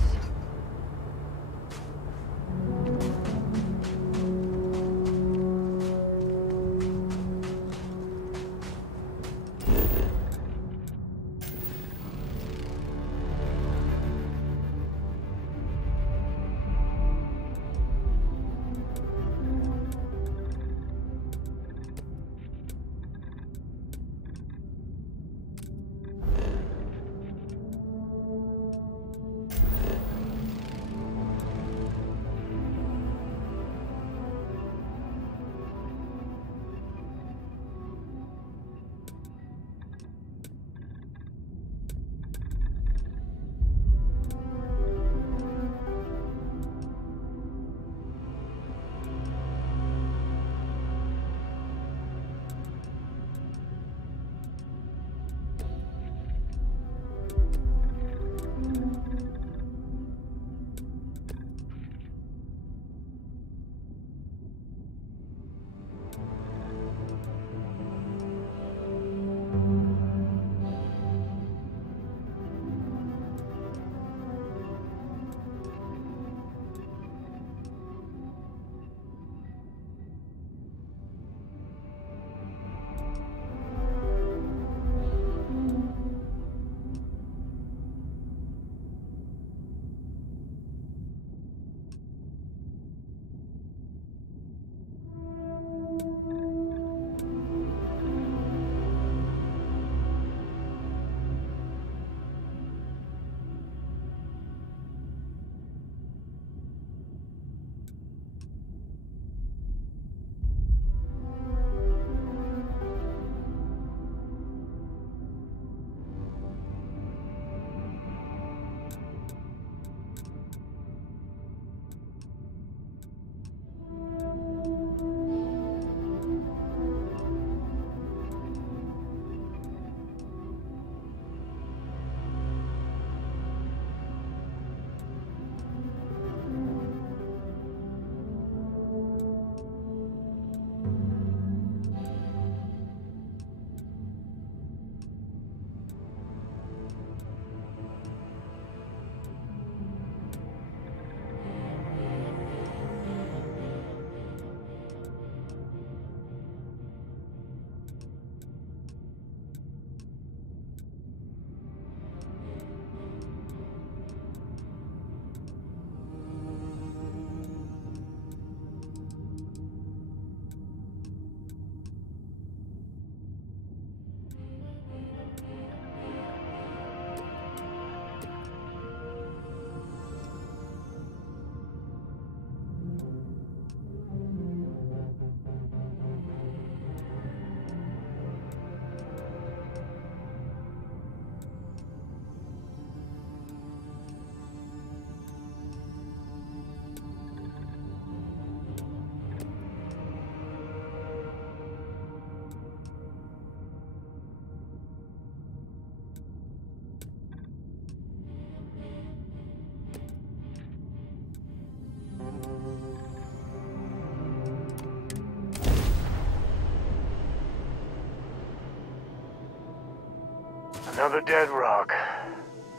Another dead rock.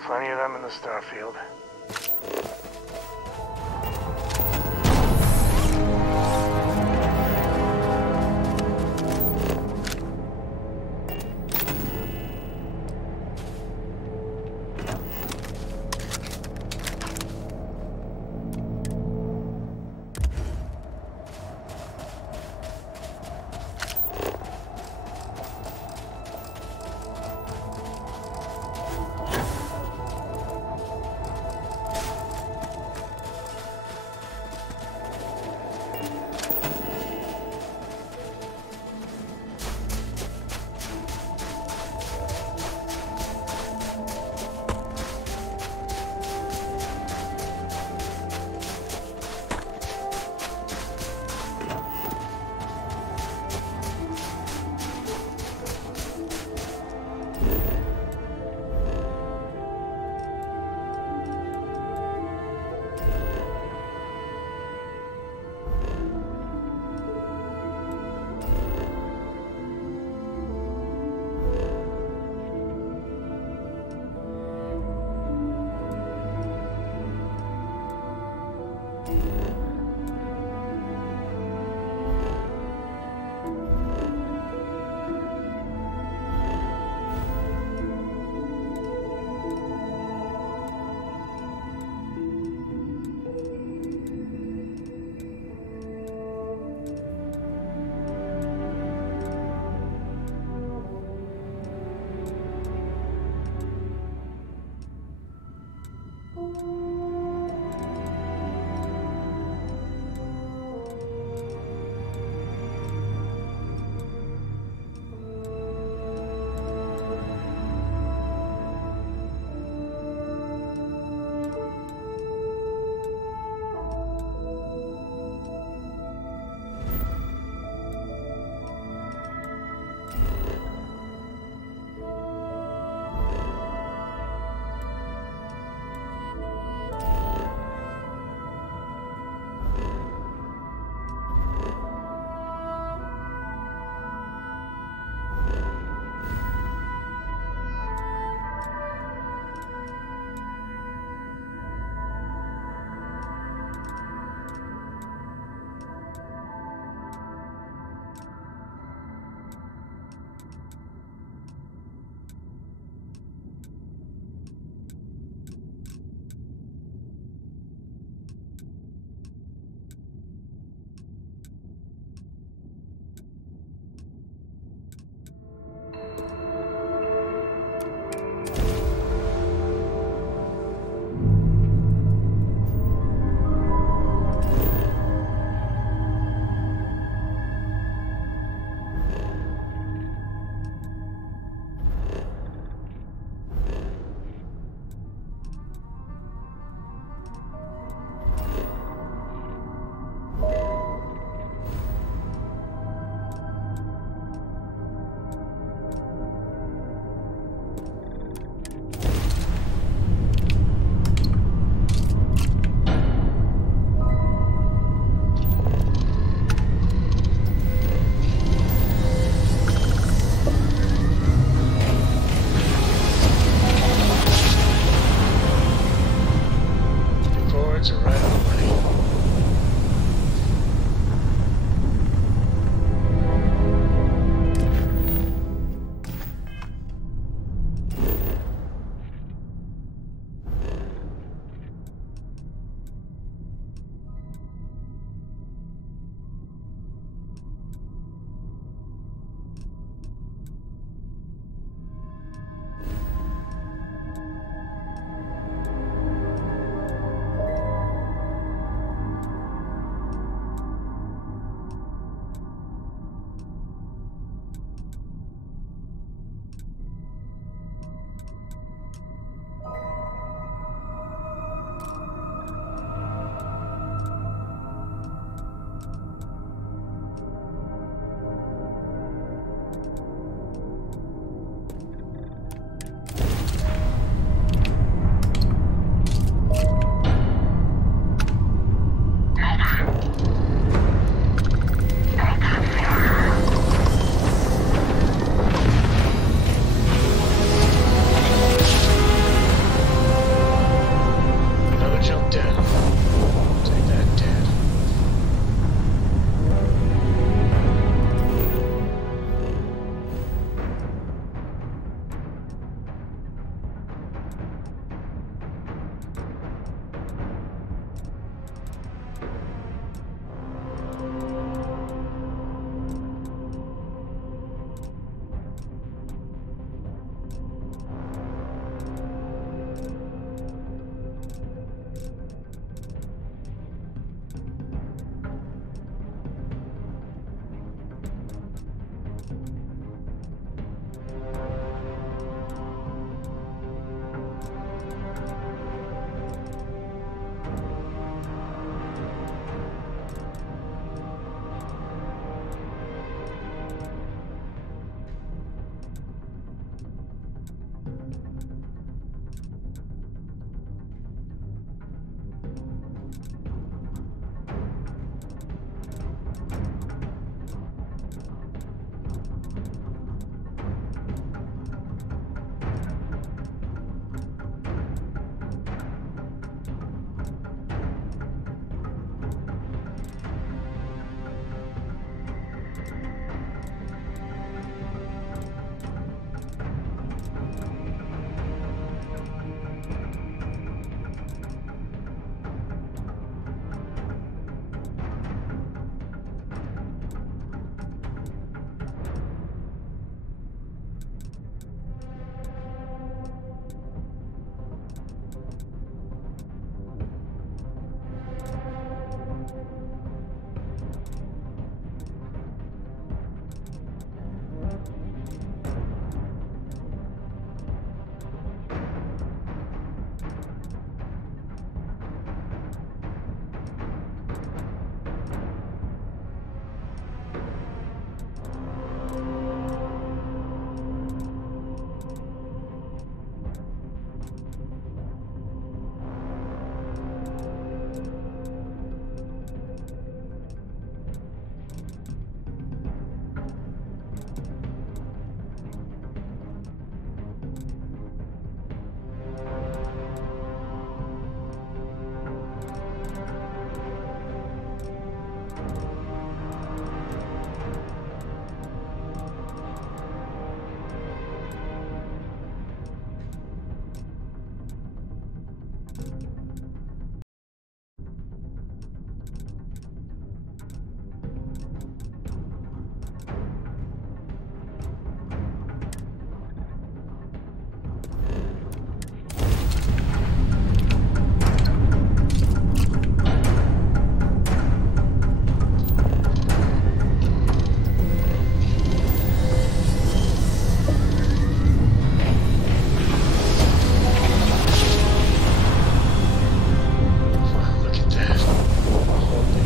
Plenty of them in the Starfield.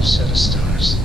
new set of stars.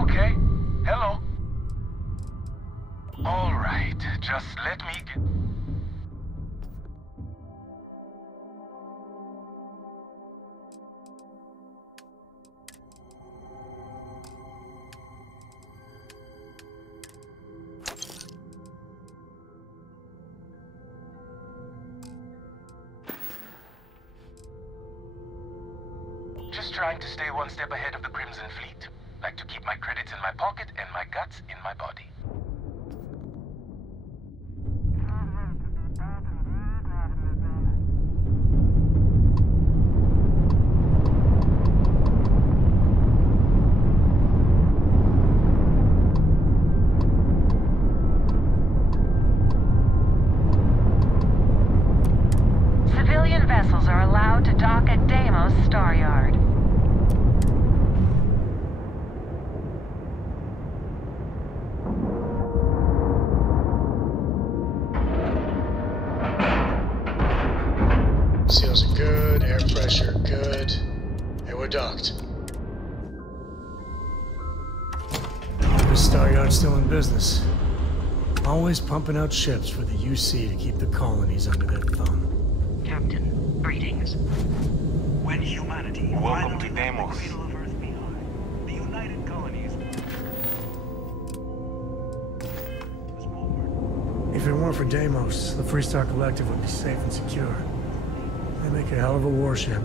Okay. Hello. All right. Just let me get... Just trying to stay one step ahead of the Crimson Fleet. Like to keep my credits in my pocket and my guts in my body. Civilian vessels are allowed to dock at Deimos Star Yard. Seals are good, air pressure good, and we're docked. This Star Yard's still in business. Always pumping out ships for the UC to keep the colonies under their thumb. Captain, greetings. When humanity Welcome finally to left Deimos. the cradle of Earth behind, the United Colonies. If it weren't for Deimos, the Freestar Collective would be safe and secure. They make a hell of a warship.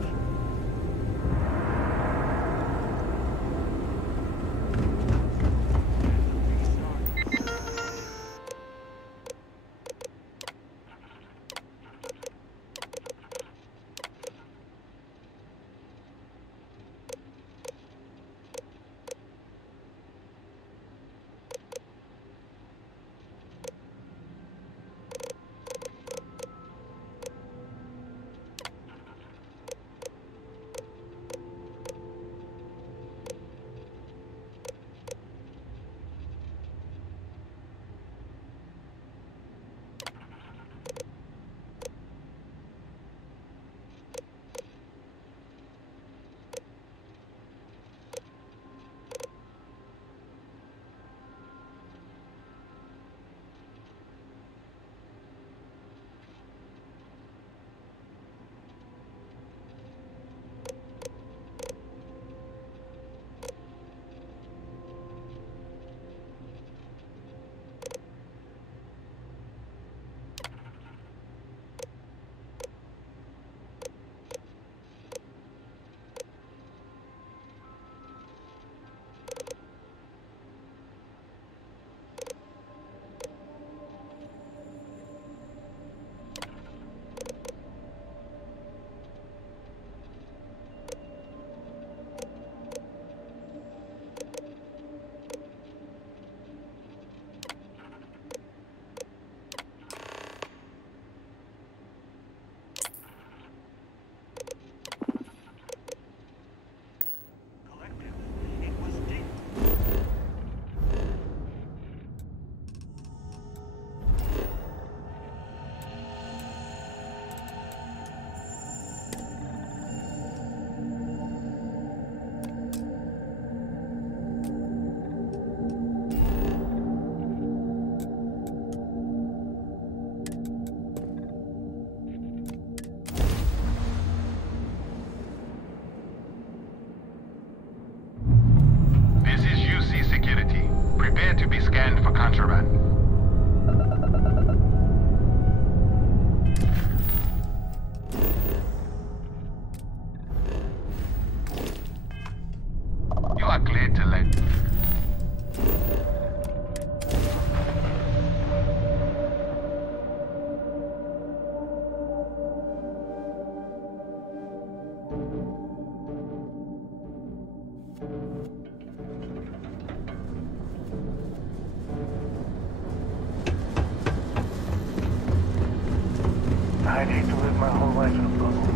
I'd hate to live my whole life in a bubble.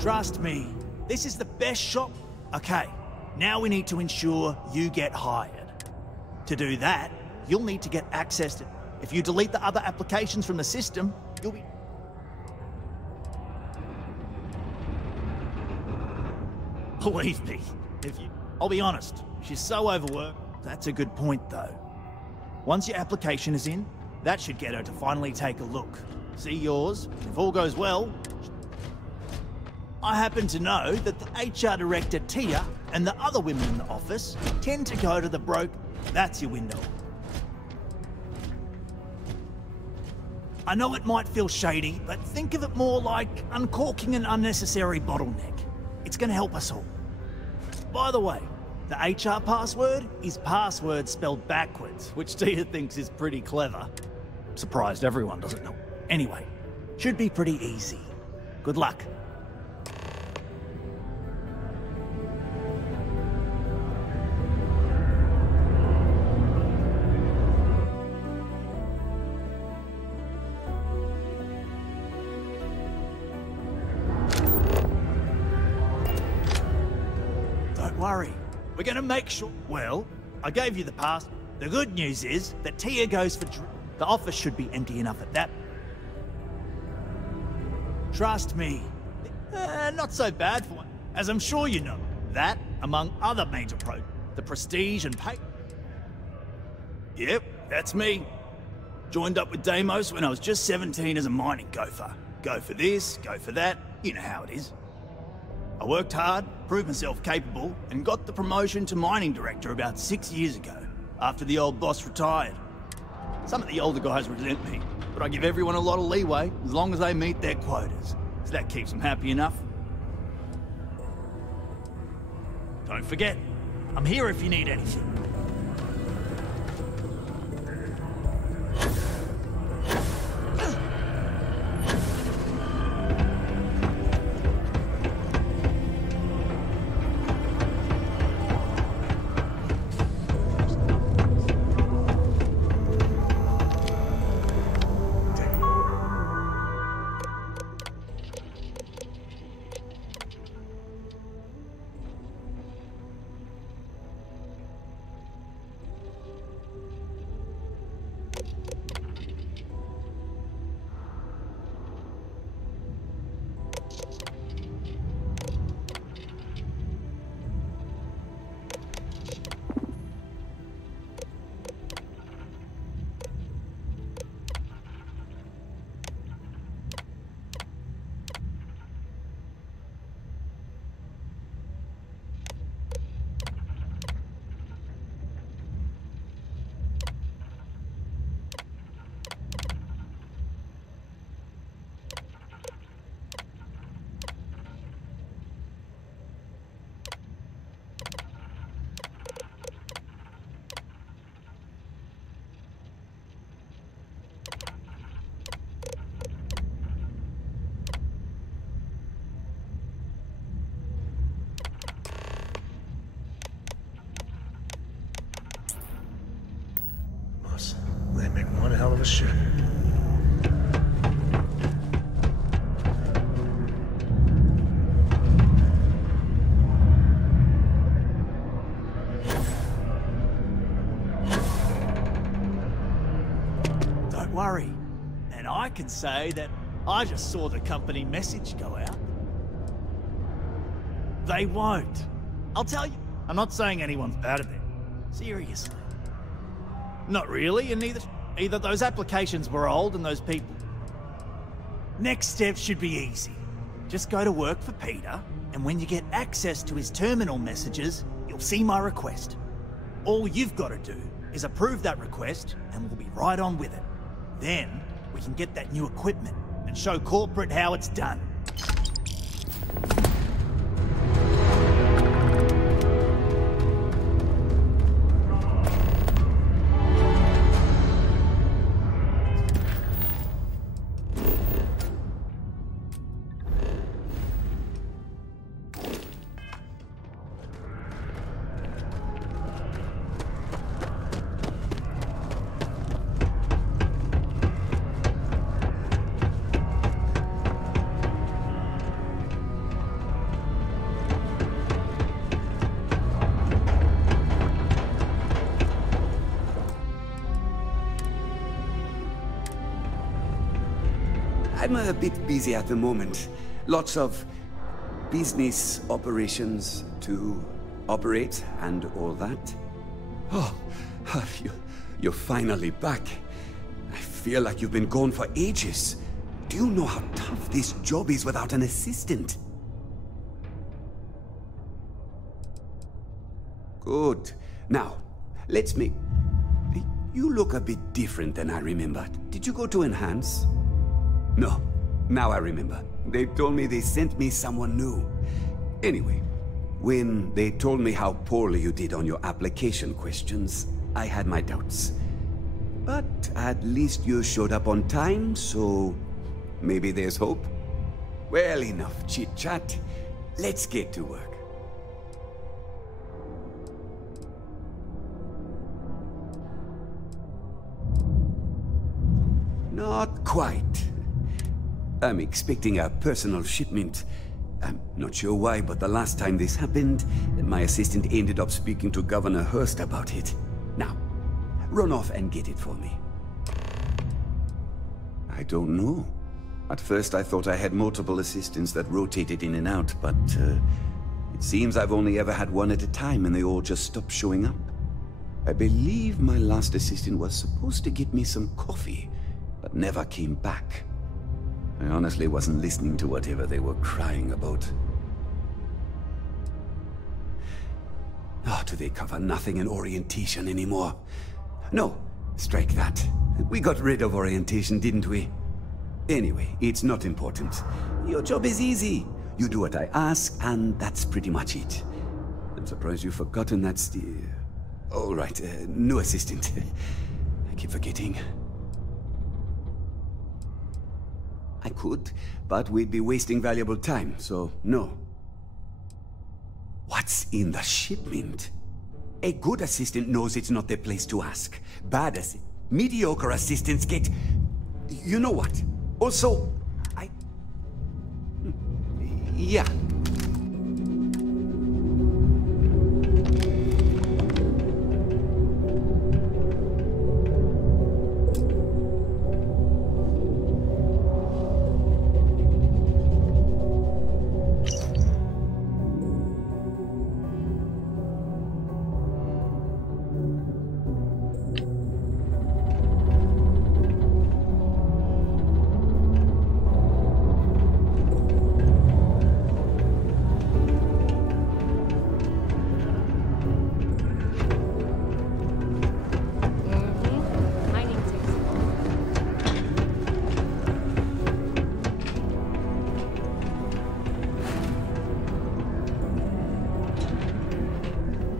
Trust me, this is the best shop. Okay, now we need to ensure you get hired. To do that, you'll need to get access to... If you delete the other applications from the system, you'll be... Believe me, I'll be honest, she's so overworked. That's a good point, though. Once your application is in, that should get her to finally take a look. See yours, if all goes well... I happen to know that the HR director, Tia, and the other women in the office tend to go to the broke... That's your window. I know it might feel shady, but think of it more like uncorking an unnecessary bottleneck. It's going to help us all. By the way, the HR password is password spelled backwards, which Tia thinks is pretty clever. Surprised everyone doesn't know. Anyway, should be pretty easy. Good luck. Worry. We're gonna make sure... Well, I gave you the pass. The good news is that Tia goes for... The office should be empty enough at that. Trust me. Not so bad for one. As I'm sure you know. That, among other major projects. The prestige and pay... Yep, that's me. Joined up with Deimos when I was just 17 as a mining gopher. Go for this, go for that. You know how it is. I worked hard, proved myself capable, and got the promotion to mining director about 6 years ago, after the old boss retired. Some of the older guys resent me, but I give everyone a lot of leeway as long as they meet their quotas. So that keeps them happy enough. Don't forget, I'm here if you need anything. They make one hell of a ship. Don't worry. And I can say that I just saw the company message go out. They won't. I'll tell you, I'm not saying anyone's bad at it. Seriously. Not really, and either those applications were old and those people... Next step should be easy. Just go to work for Peter, and when you get access to his terminal messages, you'll see my request. All you've got to do is approve that request, and we'll be right on with it. Then, we can get that new equipment and show corporate how it's done. I'm a bit busy at the moment. Lots of business operations to operate and all that. Oh, you're finally back. I feel like you've been gone for ages. Do you know how tough this job is without an assistant? Good. Now, let's make... You look a bit different than I remembered. Did you go to Enhance? No. Now I remember. They told me they sent me someone new. Anyway, when they told me how poorly you did on your application questions, I had my doubts. But at least you showed up on time, so maybe there's hope. Well, enough chit-chat. Let's get to work. Not quite. I'm expecting a personal shipment. I'm not sure why, but the last time this happened, my assistant ended up speaking to Governor Hurst about it. Now, run off and get it for me. I don't know. At first I thought I had multiple assistants that rotated in and out, but it seems I've only ever had one at a time and they all just stopped showing up. I believe my last assistant was supposed to get me some coffee, but never came back. I honestly wasn't listening to whatever they were crying about. Oh, do they cover nothing in orientation anymore? No, strike that. We got rid of orientation, didn't we? Anyway, it's not important. Your job is easy. You do what I ask, and that's pretty much it. I'm surprised you've forgotten that's the... Oh, right, new assistant. I keep forgetting. I could, but we'd be wasting valuable time, so no. What's in the shipment? A good assistant knows it's not their place to ask. Mediocre assistants get... You know what? Also, Yeah.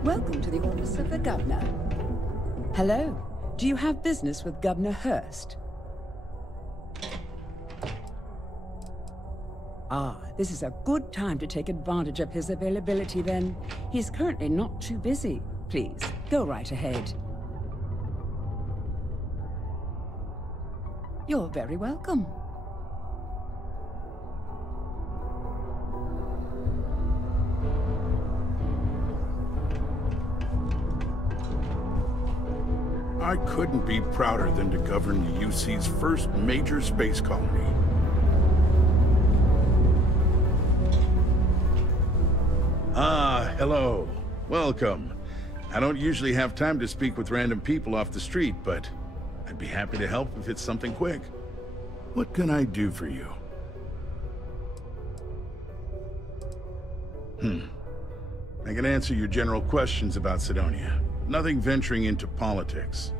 Welcome to the office of the Governor. Hello. Do you have business with Governor Hurst? Ah, this is a good time to take advantage of his availability then. He's currently not too busy. Please, go right ahead. You're very welcome. I couldn't be prouder than to govern the UC's first major space colony. Ah, hello. Welcome. I don't usually have time to speak with random people off the street, but I'd be happy to help if it's something quick. What can I do for you? I can answer your general questions about Sidonia. Nothing venturing into politics.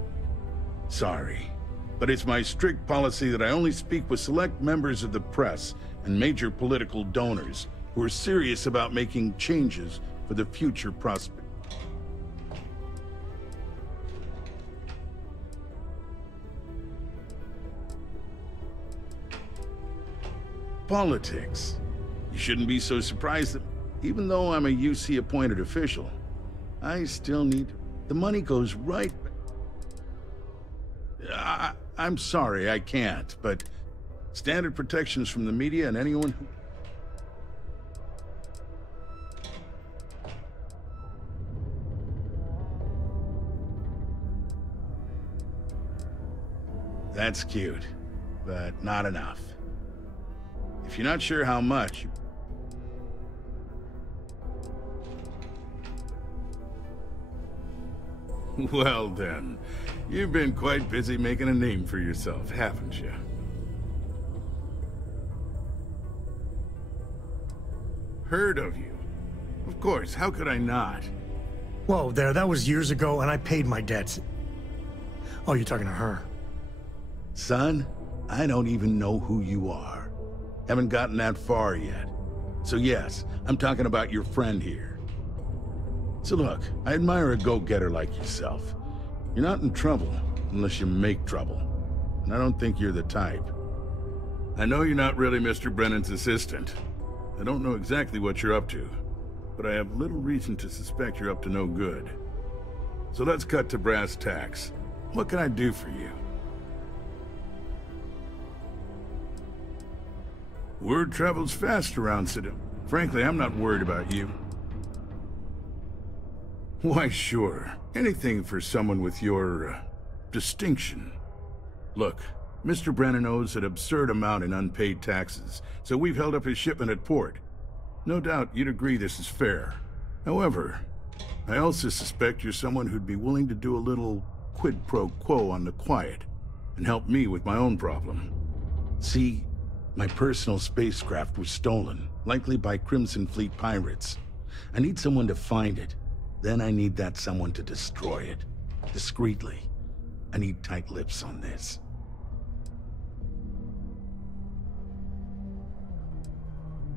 Sorry, but it's my strict policy that I only speak with select members of the press and major political donors who are serious about making changes for the future prospect. Politics. You shouldn't be so surprised that even though I'm a UC-appointed official, I still need... The money goes right... I'm sorry, I can't, but standard protections from the media and anyone who... That's cute, but not enough. If you're not sure how much... Well then, you've been quite busy making a name for yourself, haven't you? Heard of you. Of course, how could I not? Whoa, there, that was years ago, and I paid my debts. Oh, you're talking to her. Son, I don't even know who you are. Haven't gotten that far yet. So yes, I'm talking about your friend here. So look, I admire a go-getter like yourself. You're not in trouble unless you make trouble. And I don't think you're the type. I know you're not really Mr. Brennan's assistant. I don't know exactly what you're up to, but I have little reason to suspect you're up to no good. So let's cut to brass tacks. What can I do for you? Word travels fast around City. Frankly, I'm not worried about you. Why, sure. Anything for someone with your, distinction. Look, Mr. Brennan owes an absurd amount in unpaid taxes, so we've held up his shipment at port. No doubt you'd agree this is fair. However, I also suspect you're someone who'd be willing to do a little quid pro quo on the quiet and help me with my own problem. See, my personal spacecraft was stolen, likely by Crimson Fleet pirates. I need someone to find it. Then I need that someone to destroy it. Discreetly. I need tight lips on this.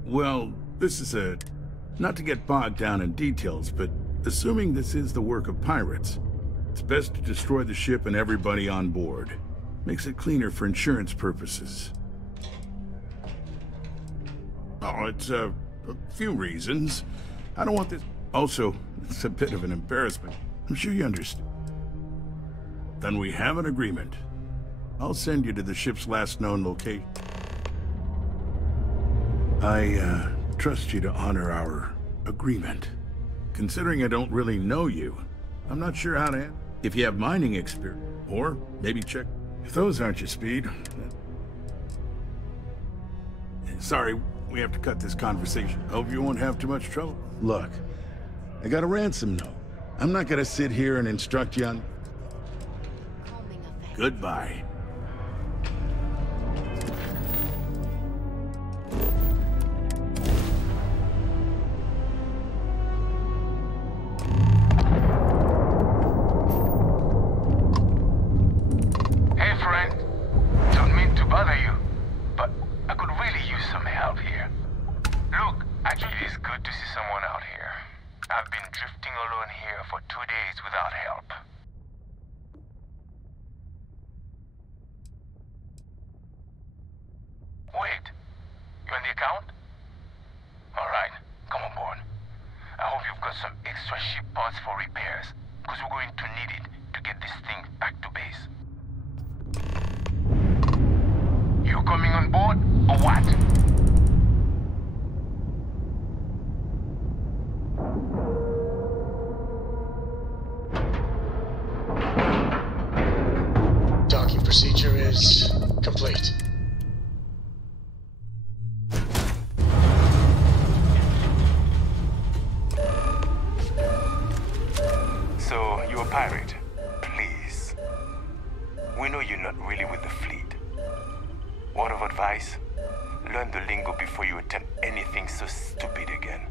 Well, this is not to get bogged down in details, but assuming this is the work of pirates, it's best to destroy the ship and everybody on board. Makes it cleaner for insurance purposes. Oh, it's a few reasons. I don't want this... Also, it's a bit of an embarrassment. I'm sure you understand. Then we have an agreement. I'll send you to the ship's last known location. I trust you to honor our agreement. Considering I don't really know you, I'm not sure how to... If you have mining experience, or maybe check... If those aren't your speed... Sorry, we have to cut this conversation. Hope you won't have too much trouble. Look, I got a ransom note. I'm not gonna sit here and instruct you on... Goodbye. Hey, friend. Don't mean to bother you, but I could really use some help here. Look, actually it's good to see someone out here. I've been drifting alone here for 2 days without help. Wait, you on the account? Alright, come on board. I hope you've got some extra ship parts for repairs, because we're going to need it to get this thing back to base. You coming on board, or what? Docking procedure is complete. So, you're a pirate? Please. We know you're not really with the fleet. Word of advice? Learn the lingo before you attempt anything so stupid again.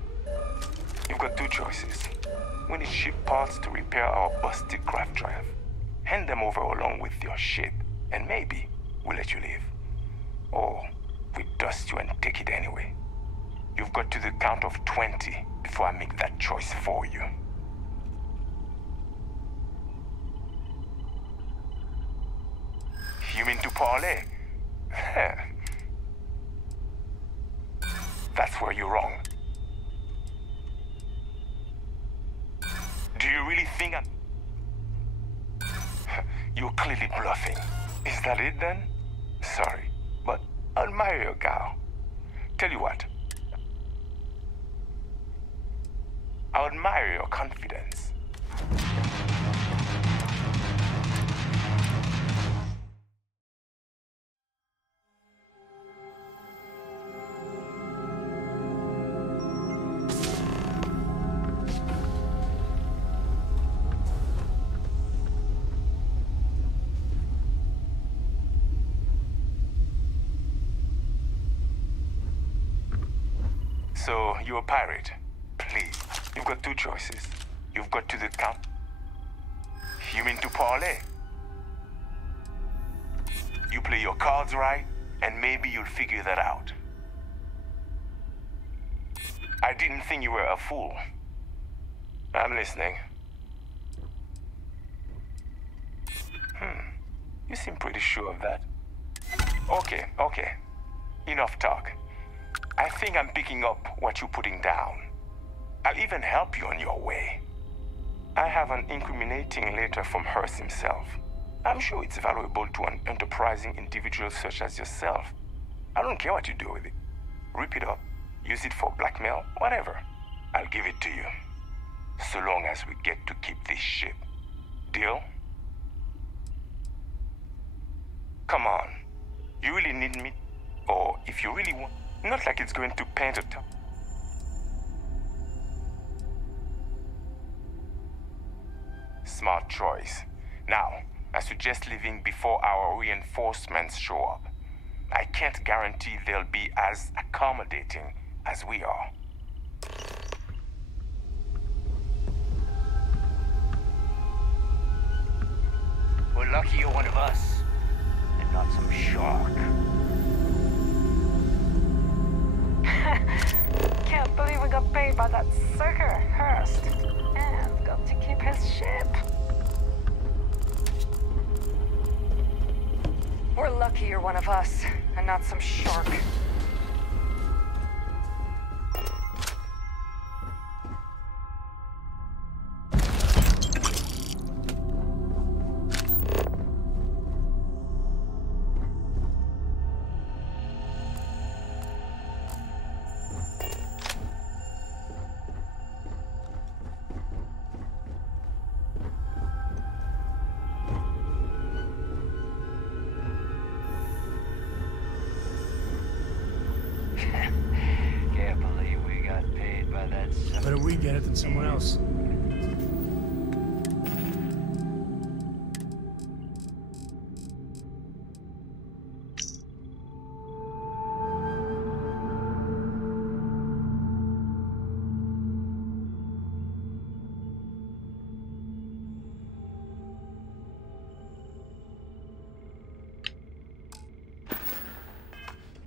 You've got two choices. We need ship parts to repair our busted craft drive. Hand them over along with your ship, and maybe we'll let you leave. Or we dust you and take it anyway. You've got to the count of 20 before I make that choice for you. You mean to parlay? That's where you're wrong. Do you really think I'm... You're clearly bluffing. Is that it then? Sorry, but I admire your gal. Tell you what. I admire your confidence. So, you're a pirate. Please, you've got two choices. You've got to the count. You mean to parlay? You play your cards right, and maybe you'll figure that out. I didn't think you were a fool. I'm listening. You seem pretty sure of that. Okay. Enough talk. I think I'm picking up what you're putting down. I'll even help you on your way. I have an incriminating letter from Hearst himself. I'm sure it's valuable to an enterprising individual such as yourself. I don't care what you do with it. Rip it up, use it for blackmail, whatever. I'll give it to you. So long as we get to keep this ship. Deal? Come on. You really need me? Or if you really want... Not like it's going to paint a top. Smart choice. Now, I suggest leaving before our reinforcements show up. I can't guarantee they'll be as accommodating as we are. We're lucky you're one of us, and not some shark. Can't believe we got paid by that sucker, Hearst. And got to keep his ship. We're lucky you're one of us, and not some shark. Can't believe we got paid by that sucker. Better we get it than someone else.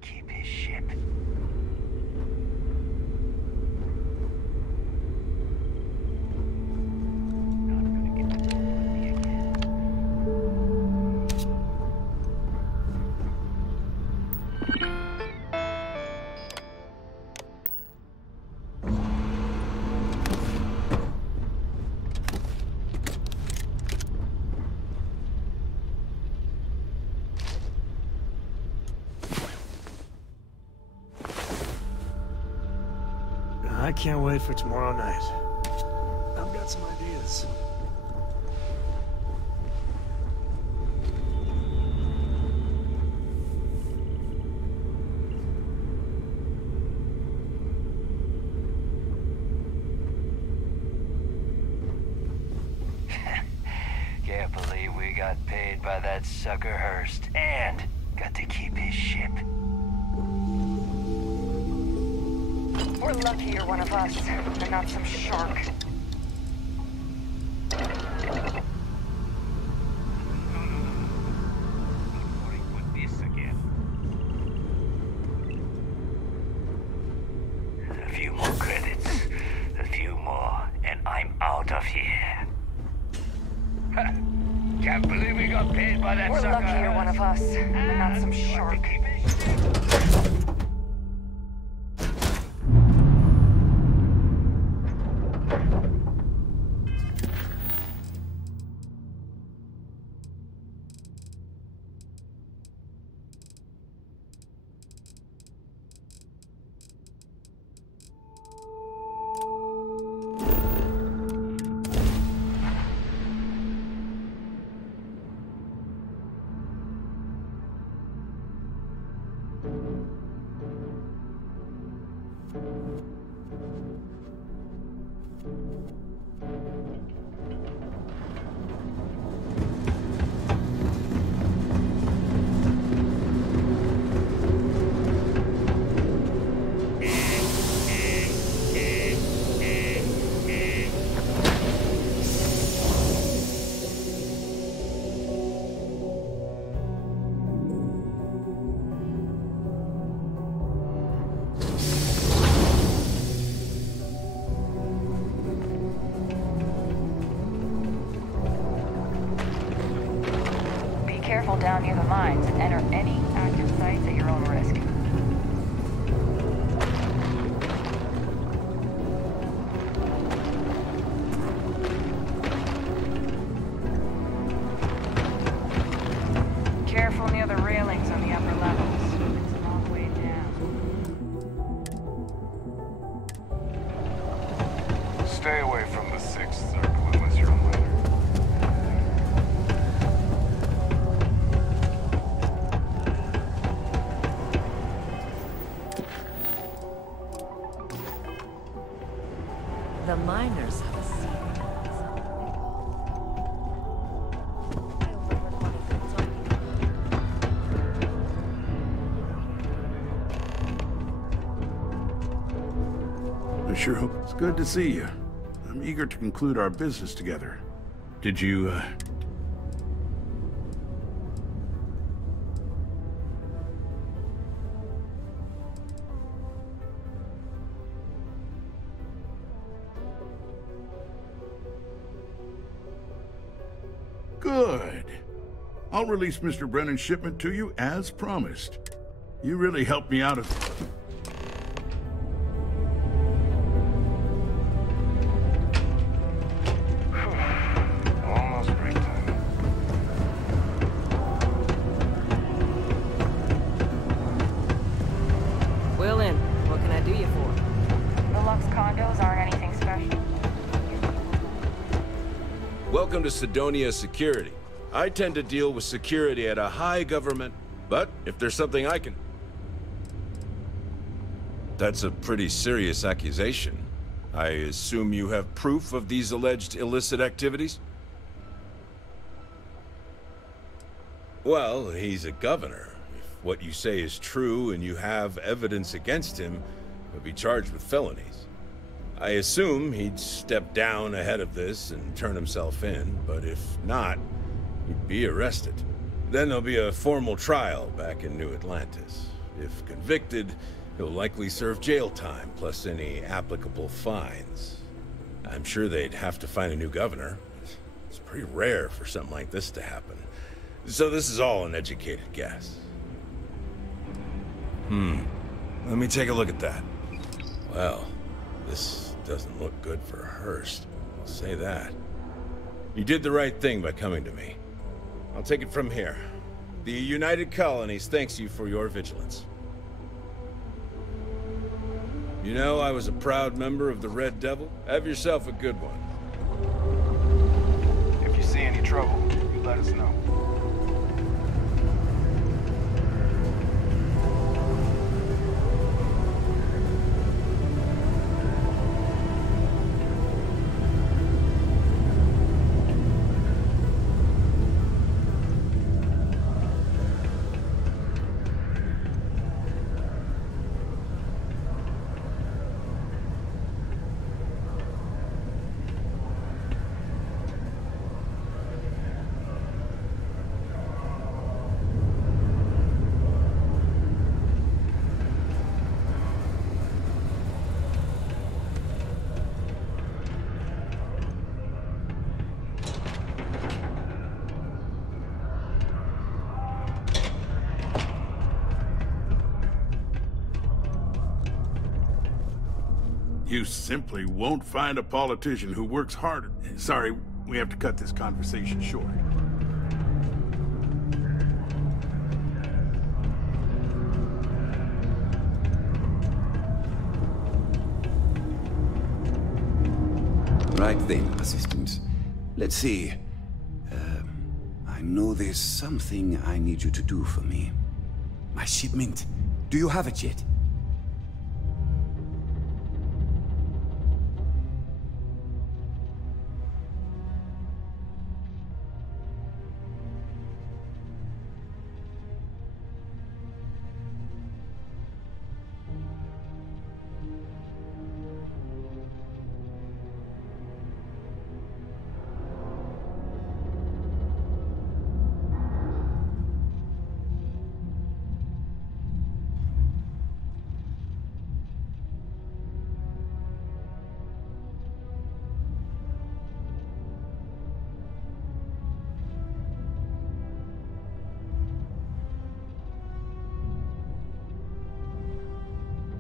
Keep his ship. I can't wait for tomorrow night. I've got some ideas. Can't believe we got paid by that sucker Hearst, and got to keep his ship. We're lucky you're one of us, and not some shark. A few more credits, a few more, and I'm out of here. Can't believe we got paid by that We're sucker. lucky you're one of us, and not some shark. careful down near the mines and enter any active sites at your own risk. Careful near the railings on the upper levels. It's a long way down. Stay away from the 6th circle unless you're a miner. The miners have a secret. I sure hope it's good to see you. I'm eager to conclude our business together. Did you, Good. I'll release Mr. Brennan's shipment to you as promised. You really helped me out of... Almost break time. Will in. What can I do you for? The Lux condos aren't anything special. Welcome to Sidonia Security. I tend to deal with security at a high government, but if there's something I can... That's a pretty serious accusation. I assume you have proof of these alleged illicit activities? Well, he's a governor. If what you say is true and you have evidence against him, he'll be charged with felonies. I assume he'd step down ahead of this and turn himself in, but if not, he'd be arrested. Then there'll be a formal trial back in New Atlantis. If convicted, he'll likely serve jail time, plus any applicable fines. I'm sure they'd have to find a new governor. It's pretty rare for something like this to happen. So this is all an educated guess. Let me take a look at that. Well, this doesn't look good for Hearst. I'll say that. You did the right thing by coming to me. I'll take it from here. The United Colonies thanks you for your vigilance. You know, I was a proud member of the Red Devil. Have yourself a good one. If you see any trouble, you let us know. You simply won't find a politician who works harder. Sorry, we have to cut this conversation short. Right then, Assistant. Let's see. I know there's something I need you to do for me. My shipment. Do you have it yet?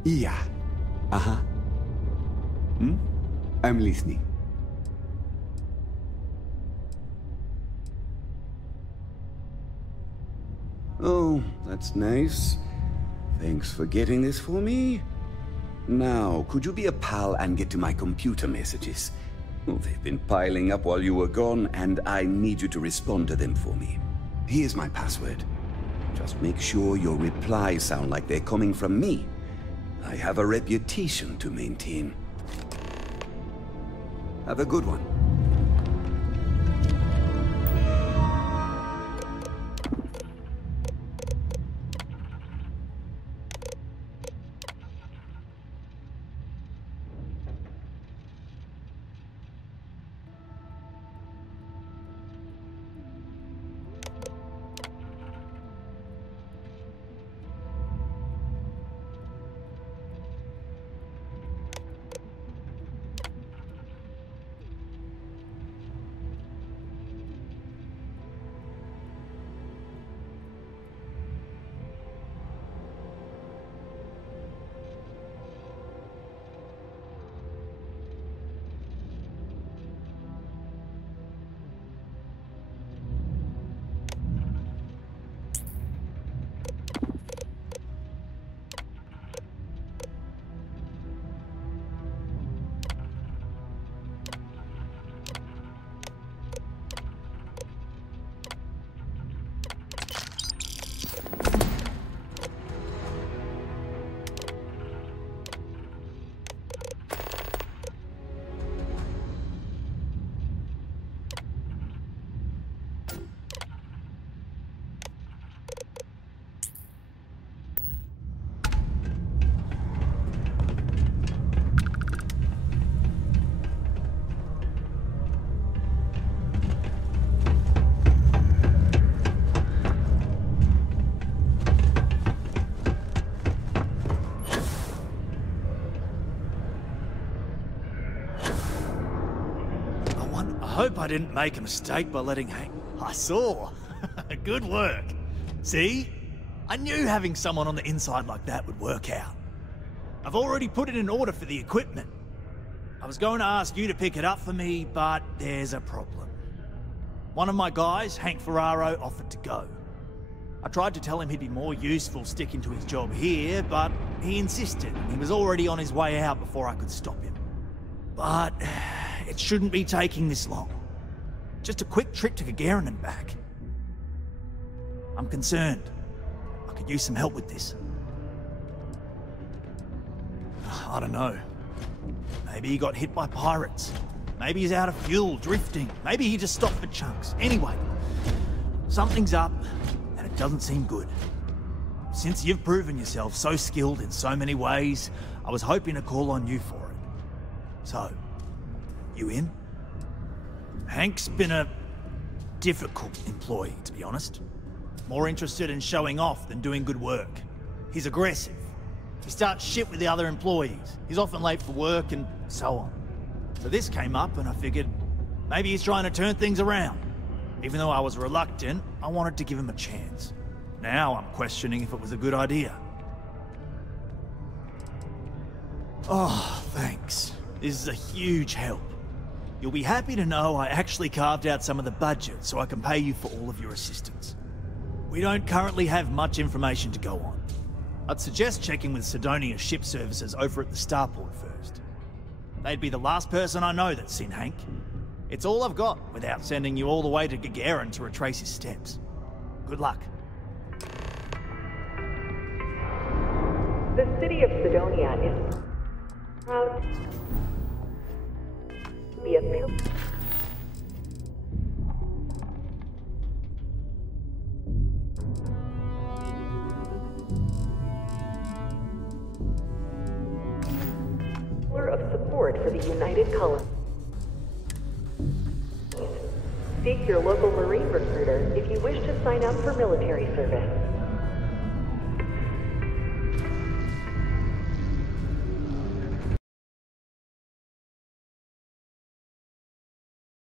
Yeah. Uh-huh. I'm listening. Oh, that's nice. Thanks for getting this for me. Now, could you be a pal and get to my computer messages? Oh, they've been piling up while you were gone, and I need you to respond to them for me. Here's my password. Just make sure your replies sound like they're coming from me. I have a reputation to maintain. Have a good one. I hope I didn't make a mistake by letting Hank... I saw. Good work. See? I knew having someone on the inside like that would work out. I've already put it in order for the equipment. I was going to ask you to pick it up for me, but there's a problem. One of my guys, Hank Ferraro, offered to go. I tried to tell him he'd be more useful sticking to his job here, but he insisted, and he was already on his way out before I could stop him. But it shouldn't be taking this long. Just a quick trip to Gagarin and back. I'm concerned. I could use some help with this. I don't know. Maybe he got hit by pirates. Maybe he's out of fuel, drifting. Maybe he just stopped for chunks. Anyway, something's up, and it doesn't seem good. Since you've proven yourself so skilled in so many ways, I was hoping to call on you for it. So, you in? Hank's been a difficult employee, to be honest. More interested in showing off than doing good work. He's aggressive. He starts shit with the other employees. He's often late for work and so on. So this came up and I figured maybe he's trying to turn things around. Even though I was reluctant, I wanted to give him a chance. Now I'm questioning if it was a good idea. Oh, thanks. This is a huge help. You'll be happy to know I actually carved out some of the budget so I can pay you for all of your assistance. We don't currently have much information to go on. I'd suggest checking with Sidonia's ship services over at the starport first. They'd be the last person I know that's seen Hank. It's all I've got without sending you all the way to Gagarin to retrace his steps. Good luck. The city of Sidonia is proud to be a pillar. Of support for the United Colonies. Seek your local Marine recruiter if you wish to sign up for military service.